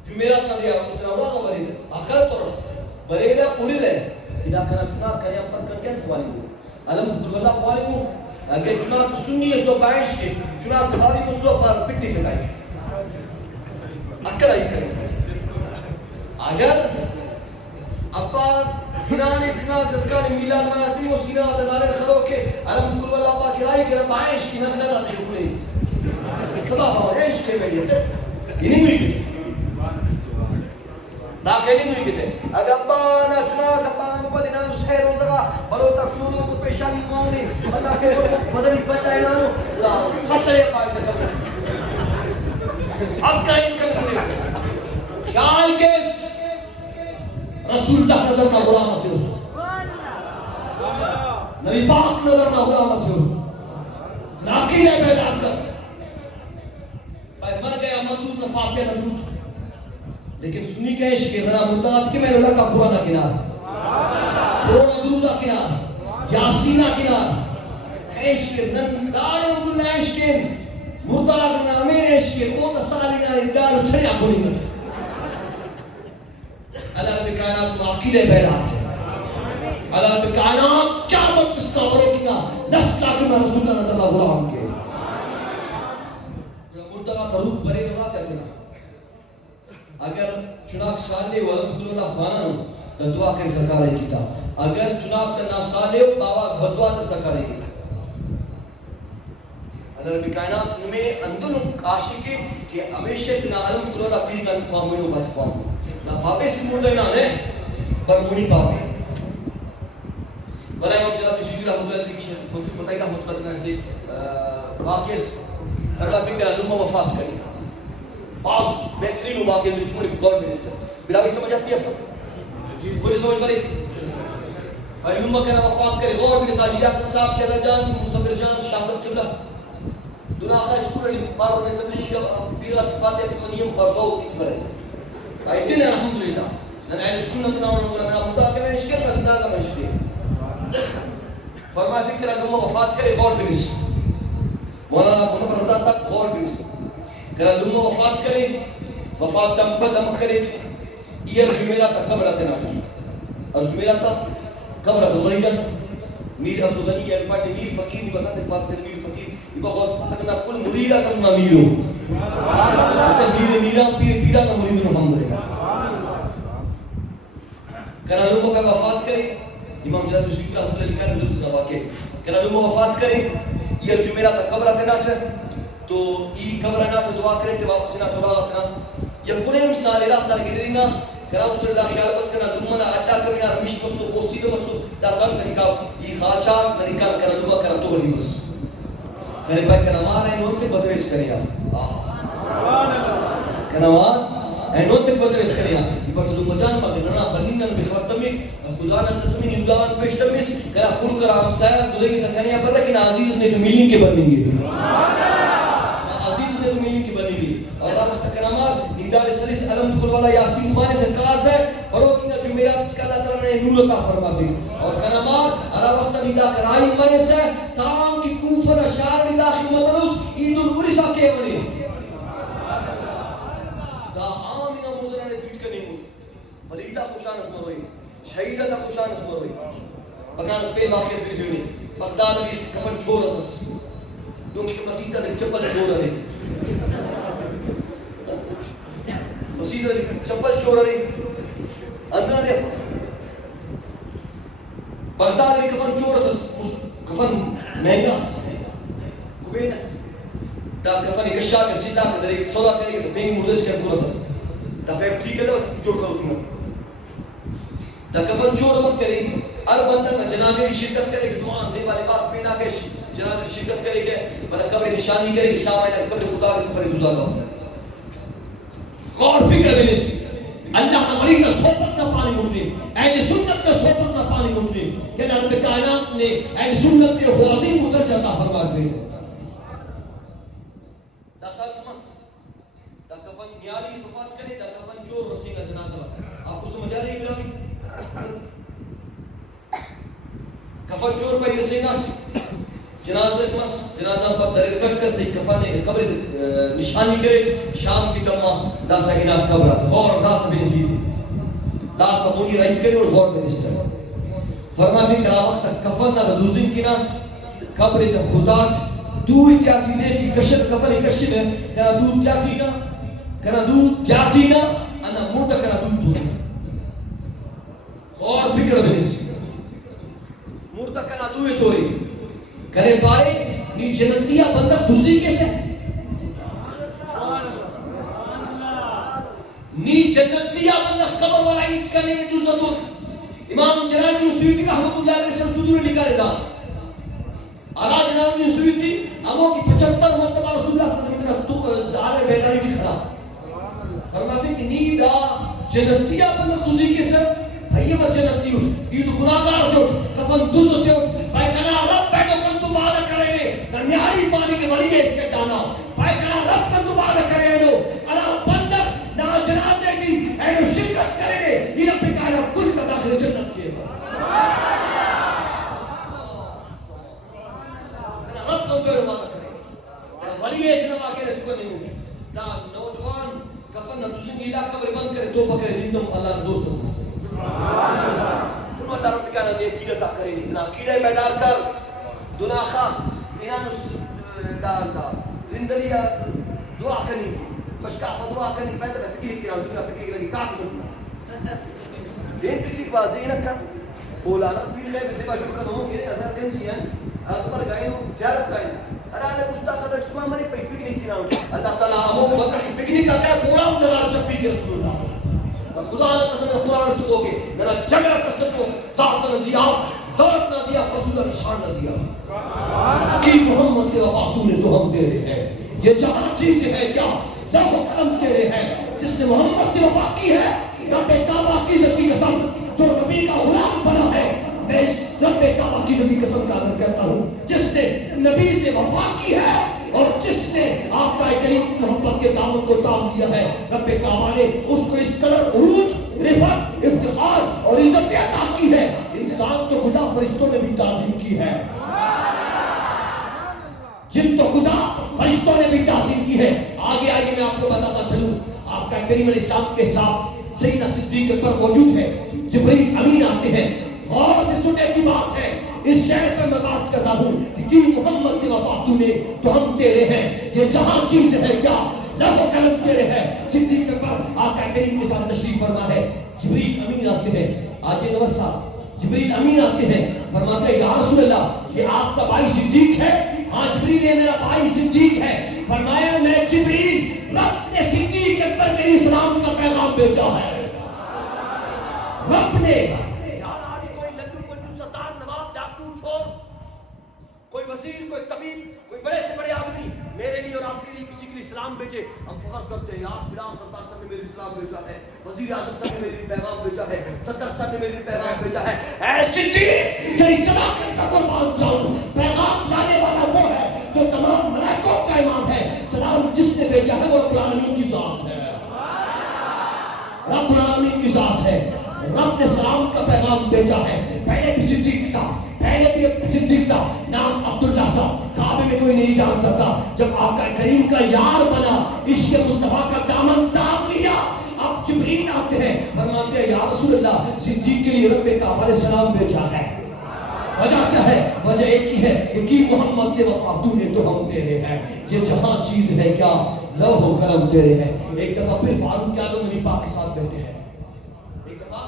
جمعرات نہ دیا اتنا راغ مرے آخر تو مرے نہ پوری رہے کدا کنا چنا کرے اپن کر کے خوالی ہو علم کل اللہ خوالی ہو اگر چنا سنی ہے سو بائش کے چنا تھاری کو سو پر پٹی سے گائی اکل آئی کرے اگر ابا ہنانے چنا دسکانے میلاد مناتی وہ سینہ تنالے خلو کے علم کل اللہ با کرائی کہ بائش کی نفنہ دا دے کھلے تبا باو ایش کے بیٹی ہے یہ نہیں ہوئی کتے داخلی نہیں ہوئی کتے اگر ابا نا چنا تبا ابا دینا سیر ہوتا گا بلو تک سولو تو پیشانی ماؤنی اللہ کے مدنی بچہ ہے نانو خطرے پائی تکم حق کا ان کا کھلے خیال کے رسول اللہ نظر نہ غلام سے ہو نبی پاک نظر نہ غلام سے ہو لاقی ہے بیدار کر مر گیا مطلوب نہ فاتح نہ درود لیکن سنی کے عشق کے بنا مرداد کے میں نے لکا قرآن کنار قرآن درودہ کنار یاسینہ کنار عشق کے نندار عبداللہ عشق کے مرداد نامین عشق کے وہ تسالینا اندار اچھڑیا کو نہیں کرتے اللہ رب کائنات عقیدہ بیدار ہے على بكائنات قیامت اس کا بروکنا نسل کے میں رسول اللہ تعالی غلام کے مرتبہ کا روح بڑے نہ کہتے نا اگر چناک سالے و الحمد للہ خانہ دعا کر سرکار کیتا اگر چناک نا سالے بابا بدعا کر سرکار کیتا اگر بکائنات میں اندر عاشق کہ ہمیشہ نا الحمد للہ پیر میں خوام میں بات خوام نا پاپے سے مردہ نہ ہے پر مونی پاپے بلائے ہم جناب شیخ رحمۃ اللہ علیہ کی شیخ منصور بتائی رحمۃ اللہ علیہ سے واقعہ فرما فکر علومہ وفات کری بعض بہترین واقعہ میں جمہوری گورنمنٹ منسٹر بلاوی سمجھ آتی ہے اب کوئی سمجھ پڑے علومہ کہنا وفات کری غور بن ساجدیات صاحب شہدہ جان مصدر جان شاہ صاحب قبلہ دنیا آخر اسکول علی مارو نے تبلیغ بیرات فاتحہ تکنیم اور فوق کی تفرے آئیتین الحمدللہ نن اہل سنت نام مولانا متاکہ میں اشکر میں زندہ کا مشکل فرما فکر علومہ وفات کرے غور بن مولانا منفر رضا صاحب غور بن کہ علومہ وفات کرے وفات دم کرے یہ جمیرہ تا قبر اتنا تھا اور جمیرہ تا قبر اتنا غنی جن میر عبدالغنی یا پاٹی میر فقیر بسات پاس سے میر فقیر یہ غوث پاکنا کل مریدہ کرنا میرو میر میرا پیرہ کا مرید الحمدللہ کہنا لوگوں کا وفات کرے امام جلال شیخ رحمۃ اللہ علیہ کا بزرگ سے واقع کہنا لوگوں وفات کرے یہ جمیرہ تا قبر اتنا تھا تو یہ قبر اتنا تو دعا کرے کہ واپس نہ توڑا اتنا یا کنیم سال سال گرے گا کہنا اس کو دا خیال بس کرنا دمنا اڈا کبینا رمیش مسو پوسید مسو دا سن طریقہ یہ خاچات نکال کرنا دعا کرنا تو غلی بس کہنے بھائی کہنا مار ہے نون تے بدویس کریا کہنا مار ہے نون تے بدویس کریا یہ پر تو مجان مگر ننا بنینن بخاتمک خدا نہ تسمین یودان پیشتمیس کہنا خون کرام سایہ دولے کی سکھانیاں پر لیکن عزیز نے جو ملین کے بنیں گے عزیز نے جو ملین کے بنیں گے اور اللہ تکنا مار نیدار سلیس علم کل والا یاسین خوانے سے قاس ہے اور وہ کہنا جو میرا اس کا اللہ تعالیٰ نے نور عطا فرما دی اور کہنا مار اللہ وقت نیدہ کرائی منے سے تام کی کوفر اشار نیدہ خدمت روز عید الورسہ کے بنے دا آمینہ مدرہ نے دویت کرنے موش ولیدہ خوشان اس مروئی شہیدہ تا خوشان اس مروئی بگان اس پہ واقعہ پر جونی بغداد علی اس کفن چھوڑ اسس لوگ کی مسیدہ در چپل چھوڑ رہے مسیدہ در چپل چھوڑ رہے اندر لے بغداد علی کفن چھوڑ اسس کفن مہنگاس کبینس دا کفن کشا کے سیدہ کے در ایک سودا کرے گا تو پینگ مردس کے انتو رہتا دا فیب ٹھیک ہے دا چھوڑ کرو تمہیں دا کفن چھوڑ مت کرے ہر بندہ جنازے کی شرکت کرے کہ جوان زیبا لباس پہنا کے جنازے کی شرکت کرے کہ بلکہ قبر نشانی کرے کہ شام آئینا قبر خدا کے کفر دوزا کا وصل غور فکر دلیس اللہ نہ ولی نہ صحبت نہ پانی مجرم اہل سنت نہ صحبت نہ پانی مجرم کہ رب کائنات نے اہل سنت نے خوازین متر جاتا فرما دے دا ساتمس دا کفن نیاری صفات کرے دا کفن چور رسینا جنازہ آپ کو سمجھا رہے ہیں کفن چور پر رسینا جنازہ مس جنازہ پر در کٹ کرتے کفن قبر نشانی کرے شام کی تمہ دا سگینات قبرات غور دا سبین سیدھی دا سبونی رائٹ کرے اور غور منسٹر فرما فی کرا وقت کفن نا دوزن کی ناچ قبر دا خداچ دو اتیاتی دے کی کشت کفن کشت ہے کنا دو اتیاتی نا کنا دو اتیاتی نا انا مردہ کنا دو دو غور فکر بنیس مردہ کنا دو اتوری کرے بارے نی جنتیہ بندہ دوسری کیسے نی جنتیہ بندہ قبر والا عید کرنے کے دوسرا تو امام جلال بن سیوطی رحمت اللہ علیہ وسلم سجور لکھا رہا تھا آلا جلال بن سیوطی امو کی 75 مرتبہ رسول اللہ صلی اللہ علیہ وسلم زہار بیداری کی خرا فرماتے ہیں کہ نی دا جنتیہ بندہ دوسری کیسے یہ وہ جنتی اٹھ یہ تو گناہگار سے اٹھ کفن دوسروں سے اٹھ بھائی کہنا رب بیٹھو کن تو وعدہ کرے لے درمیانی پانی کے ولی ہے اس کے جانا بھائی کہنا رب کن تو وعدہ کرے لو اللہ بندر نہ جنازے کی اینو شرکت کرے لے یہ رب کہنا کل کا داخل جنت کے کہنا رب کن تو وعدہ کرے ولی ہے اس نے واقعہ رہتے کو نہیں اٹھ تا نوجوان کفن نہ دوسرے کی علاقہ قبر بند کرے تو پکرے جندم اللہ نے دوست ہونا سے اللہ رب کہنا نیکی عطا کریں اتنا عقیدہ بیدار کر دنا خا انانس دارتا رندلیا دعا کرنی مشکا دعا کرنی پہلے پکنک کی دنیا پکنک لگی کاٹ مطلب دین پکنک بازی نہ کر بولا نا پیر میں سے باجو کا نو گرے اثر گنجی ہیں اکبر گائیں زیارت گائیں ارادہ مستقبل اجتماع مری پکنک کی نام اللہ تعالی امو فتح پکنک کا کیا قرآن دلال چپی کے رسول اللہ خدا نے قسم قرآن اس کو کہ میرا جگہ قسم کو ذات نزیات دولت نزیات رسول اللہ شان نزیات کی محمد سے وفا تو نے تو ہم تیرے ہیں یہ جہاں چیز ہے کیا لہو کرم تیرے ہیں جس نے محمد سے وفا کی ہے رب کعبہ کی عزت کی قسم جو نبی کا غلام بنا ہے میں رب کعبہ کی عزت کی قسم کا کہتا ہوں جس نے نبی سے وفا کی ہے اور جس نے آپ کا کریم محبت کے دامن کو تام دیا ہے رب کعبہ نے اس کو اس قدر عروج رفعت افتخار اور عزت عطا کی ہے انسان تو خدا فرشتوں نے بھی تعظیم کی ہے جن تو خدا فرشتوں نے بھی تعظیم کی ہے آگے آگے میں آپ کو بتاتا چلوں آپ کا کریم علیہ السلام کے ساتھ سیدنا صدیق اکبر موجود ہے جبرائیل امین آتے ہیں غور سے سننے کی بات ہے اس شہر پہ میں بات کر رہا ہوں کہ محمد سے وفا تو نے تو ہم تیرے ہیں یہ جہاں چیز ہے کیا لہو کرم تیرے ہیں صدیق اکبر آقا کریم کے ساتھ تشریف فرما ہے جبرائیل امین آتے ہیں آج نوسا جبرائیل امین آتے ہیں فرماتے ہیں یا رسول اللہ یہ آپ کا بھائی صدیق ہے ہاں جبرائیل یہ میرا بھائی صدیق ہے فرمایا میں جبرائیل رب نے صدیق اکبر علیہ السلام کا پیغام بھیجا ہے رب نے یار آج کوئی لڈو پنجو سردار نواب ڈاکو چھوڑ کوئی وزیر کوئی طبیب کوئی بڑے سے بڑے آدمی میرے لیے اور آپ کے لیے کسی کے لیے اسلام بھیجے ہم فخر کرتے ہیں یار فلاں سردار صاحب نے میرے لیے اسلام بھیجا ہے وزیر اعظم صاحب نے میرے لیے پیغام بھیجا ہے صدر صاحب نے میرے لیے پیغام بھیجا ہے اے صدیق تیری صداقت پر قربان جاؤں پیغام لانے والا وہ ہے جو تمام ملائکوں کا امام ہے سلام جس نے بھیجا ہے وہ رب العالمین کی ذات ہے رب العالمین کی ذات ہے رب نے سلام کا پیغام بھیجا ہے پہلے بھی صدیق تھا پہلے بھی صدیق تھا نام عبداللہ تھا کعبے میں کوئی نہیں جانتا تھا جب آقا کریم کا یار بنا عشق مصطفیٰ کا دامن تام لیا اب جبرائیل آتے ہیں فرماتے ہیں یا رسول اللہ صدیق کے لیے رب کعبہ نے سلام بھیجا ہے وجہ کیا ہے وجہ ایک ہی ہے کہ محمد سے وفا تو نے تو ہم تیرے ہیں یہ جہاں چیز ہے کیا لوح و قلم تیرے ہیں ایک دفعہ پھر فاروق اعظم نبی پاک کے ساتھ بیٹھے ہیں ایک دفعہ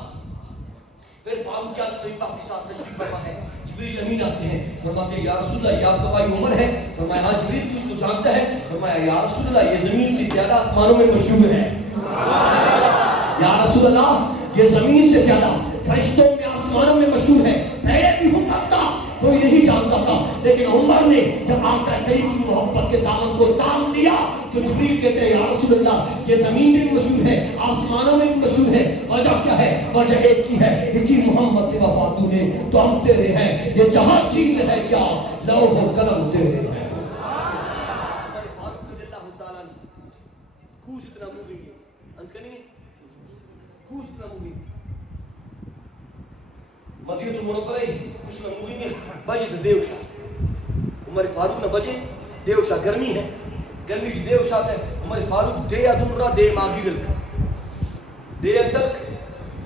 پھر فاروق اعظم نبی پاک کے ساتھ تشریف فرما ہے جبرائیل امین آتے ہیں فرماتے ہیں یا رسول اللہ یہ آپ کا بھائی عمر ہے فرمایا ہاں جبرائیل تو اس کو جانتا ہے فرمایا یا رسول اللہ یہ زمین سے زیادہ آسمانوں میں مشہور ہے یا رسول اللہ یہ زمین سے زیادہ فرشتوں میں آسمانوں میں مشہور ہے پہلے بھی امت تھا کوئی نہیں جانتا تھا لیکن عمر نے جب آقا کریم کی محبت کے دامن کو تام لیا تو جبرائیل کہتے ہیں یا رسول اللہ یہ زمین میں بھی مشہور ہے آسمانوں میں بھی مشہور ہے وجہ کیا ہے وجہ ایک ہی ہے کہ محمد سے وفا تو نے تو ہم تیرے ہیں یہ جہاں چیز ہے کیا لوح و قلم تیرے ہیں مدینہ المنورہ کچھ نموری میں بجے دیوشا عمر فاروق نہ بجے دیوشا گرمی ہے گرمی کی دیوشا ہے عمر فاروق دے ادمرا دے ماگی رلک دے ادک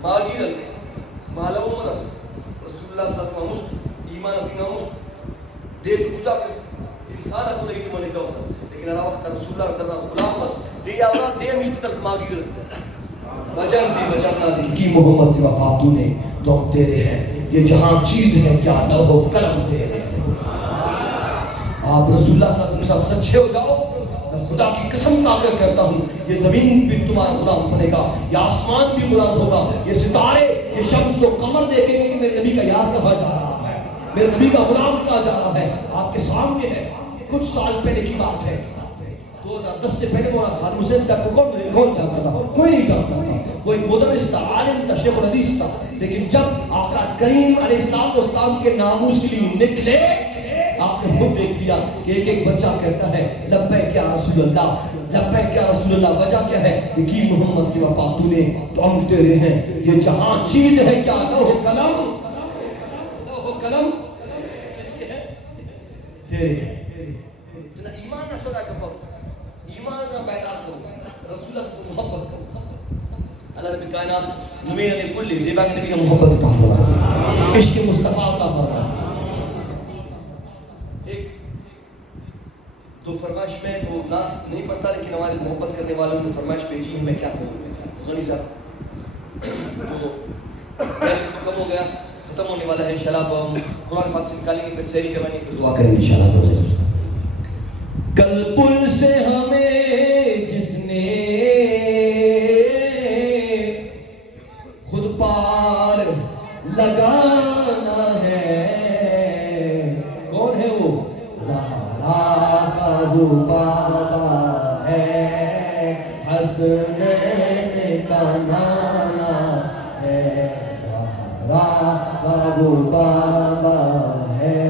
ماگی رلک مالو مرس رسول اللہ صلی اللہ علیہ وسلم ایمان اتنا مست دے کجا کس انسان کو نہیں تمہیں دوسا لیکن اللہ وقت رسول اللہ کرنا غلام مس دے آورا دے میت تک ماگی رلک وجہ نہ دی کہ محمد سے وفا تو نے تو ہم تیرے ہیں یہ جہاں چیز ہے کیا لوح و قلم تیرے ہیں آپ رسول اللہ صلی اللہ علیہ وسلم سچے ہو جاؤ میں خدا کی قسم کا کر کہتا ہوں یہ زمین بھی تمہارا غلام بنے گا یہ آسمان بھی غلام ہوگا یہ ستارے یہ شمس و قمر دیکھیں گے کہ میرے نبی کا یار کہاں جا رہا ہے میرے نبی کا غلام کہاں جا رہا ہے آپ کے سامنے ہے کچھ سال پہلے کی بات ہے 2010 سے پہلے مولانا خالد حسین صاحب کو کون جانتا تھا کوئی نہیں جانتا تھا وہ ایک مدرس تھا عالم تھا شیخ الحدیث تھا لیکن جب آقا کریم علیہ السلام کے ناموس کے لیے نکلے آپ نے خود دیکھ لیا کہ ایک ایک بچہ کہتا ہے لبیک یا رسول اللہ لبیک یا رسول اللہ وجہ کیا ہے کہ محمد سے وفا تو نے تو ہم تیرے ہیں یہ جہاں چیز ہے کیا لوح قلم کس کے ہے تیرے ہیں ایمان نہ چھوڑا کر ایمان نہ بیدار کرو رسول اللہ سے محبت کرو اللہ رب کائنات زمین میں کل زیبا کے نبی نے محبت کا فرمایا عشق مصطفیٰ نہ نہیں پڑھتا لیکن ہماری محبت کرنے والوں نے فرمائش بھیجی ہے، میں کیا کروں غنی صاحب. تو کم ہو گیا، ختم ہونے والا ہے. انشاءاللہ اب ہم قرآن پاک سے نکالیں گے، پھر سحری کروائیں گے، پھر دعا کریں گے انشاءاللہ. کل پل سے ہمیں جس نے خود پار لگانا ہے، کون ہے وہ؟ زہرا کا وہ بابا ہے، حسنین کا نانا ہے، زہرا کا وہ بابا ہے،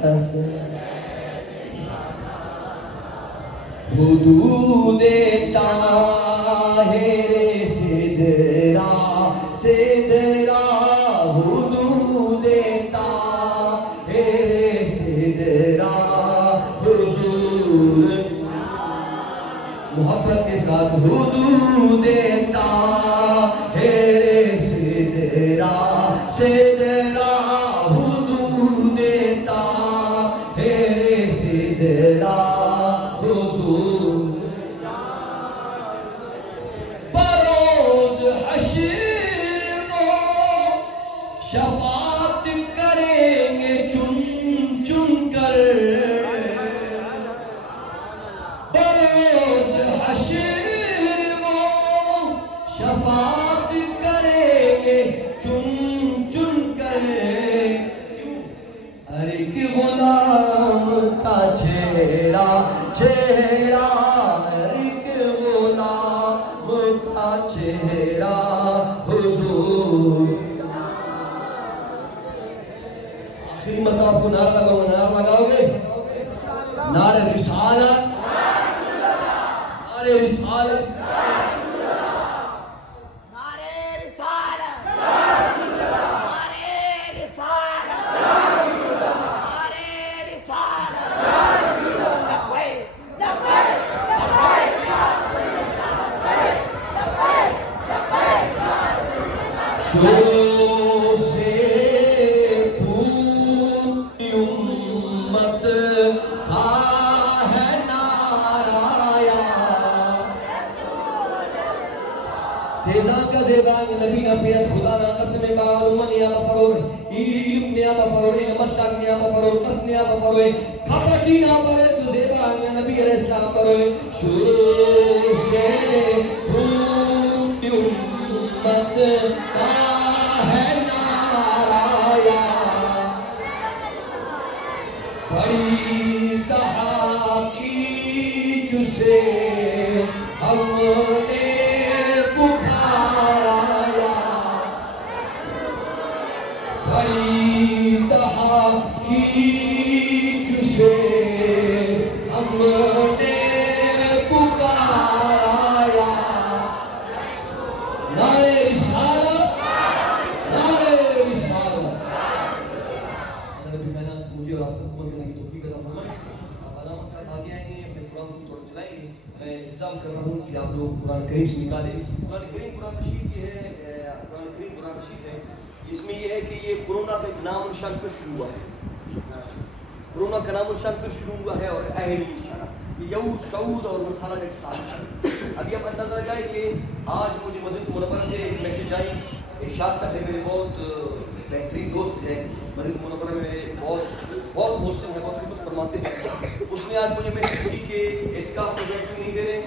حسنین حدود طاہر سدرا سدرا، حدود طاہر سدرا، حضور محبت کے ساتھ حدود طاہر سدرا سدرا، حدود طاہر سدرا، بروز حشر وہ شفاعت کریں گے چن چن کر، بروز حشر وہ شفاعت کریں گے چن چن کر. ہر ایک غلام کا چہرہ چہرہ، ہر ایک غلام کا چہرہ حضور. آخری مرتبہ آپ کو نعرہ لگاؤ گے، نعرہ لگاؤ گے؟ نعرہ رسالت، نعرہ رسالت، شروع سے پوری امت کا ہے نعرہ تیزان کا زیبان نبی نبیت خدا نا قسم باغ منیا بفرور ایلی لبنیا بفرور نمستاق نیا بفرور قسنیا بفرور کھپٹی نا برے تو زیبان نبی علیہ السلام بروے. شروع سے پوری امت کا ہے نعرہ، بڑی تحقیق سے ہم نے پکارا، بڑی تحقیق سے ہم نے پکارا. نعرہ رسالت، نعرہ رسالت. نبی کہنا مجھے اور آپ سب کو کرنے کی توفیق عطا فرمائے. آپ علامہ صاحب آگے آئیں گے، اپنے قرآن کو تھوڑا چلائیں گے. میں التزام کر رہا ہوں کہ آپ لوگ قرآن کریم سے نکالیں. قرآن کریم قرآن رشید یہ ہے، قرآن کریم قرآن رشید ہے. اس میں یہ ہے کہ یہ کورونا کا ایک نام و نشان پر شروع ہوا ہے. کورونا کا نام و نشان پر شروع ہوا ہے اور اہلی نشانہ یہود سعود اور مسالہ کا ایک ساتھ. ابھی آپ اندازہ لگائیں کہ آج مجھے مدینہ منورہ سے ایک میسیج آئی. ارشاد صاحب میرے بہت بہترین دوست ہے، مدینہ منورہ میں بہت محسن ہے، بہت خدمت فرماتے ہیں. اس نے آج مجھے میسیج کی کہ اعتکاف کو نہیں دے رہے،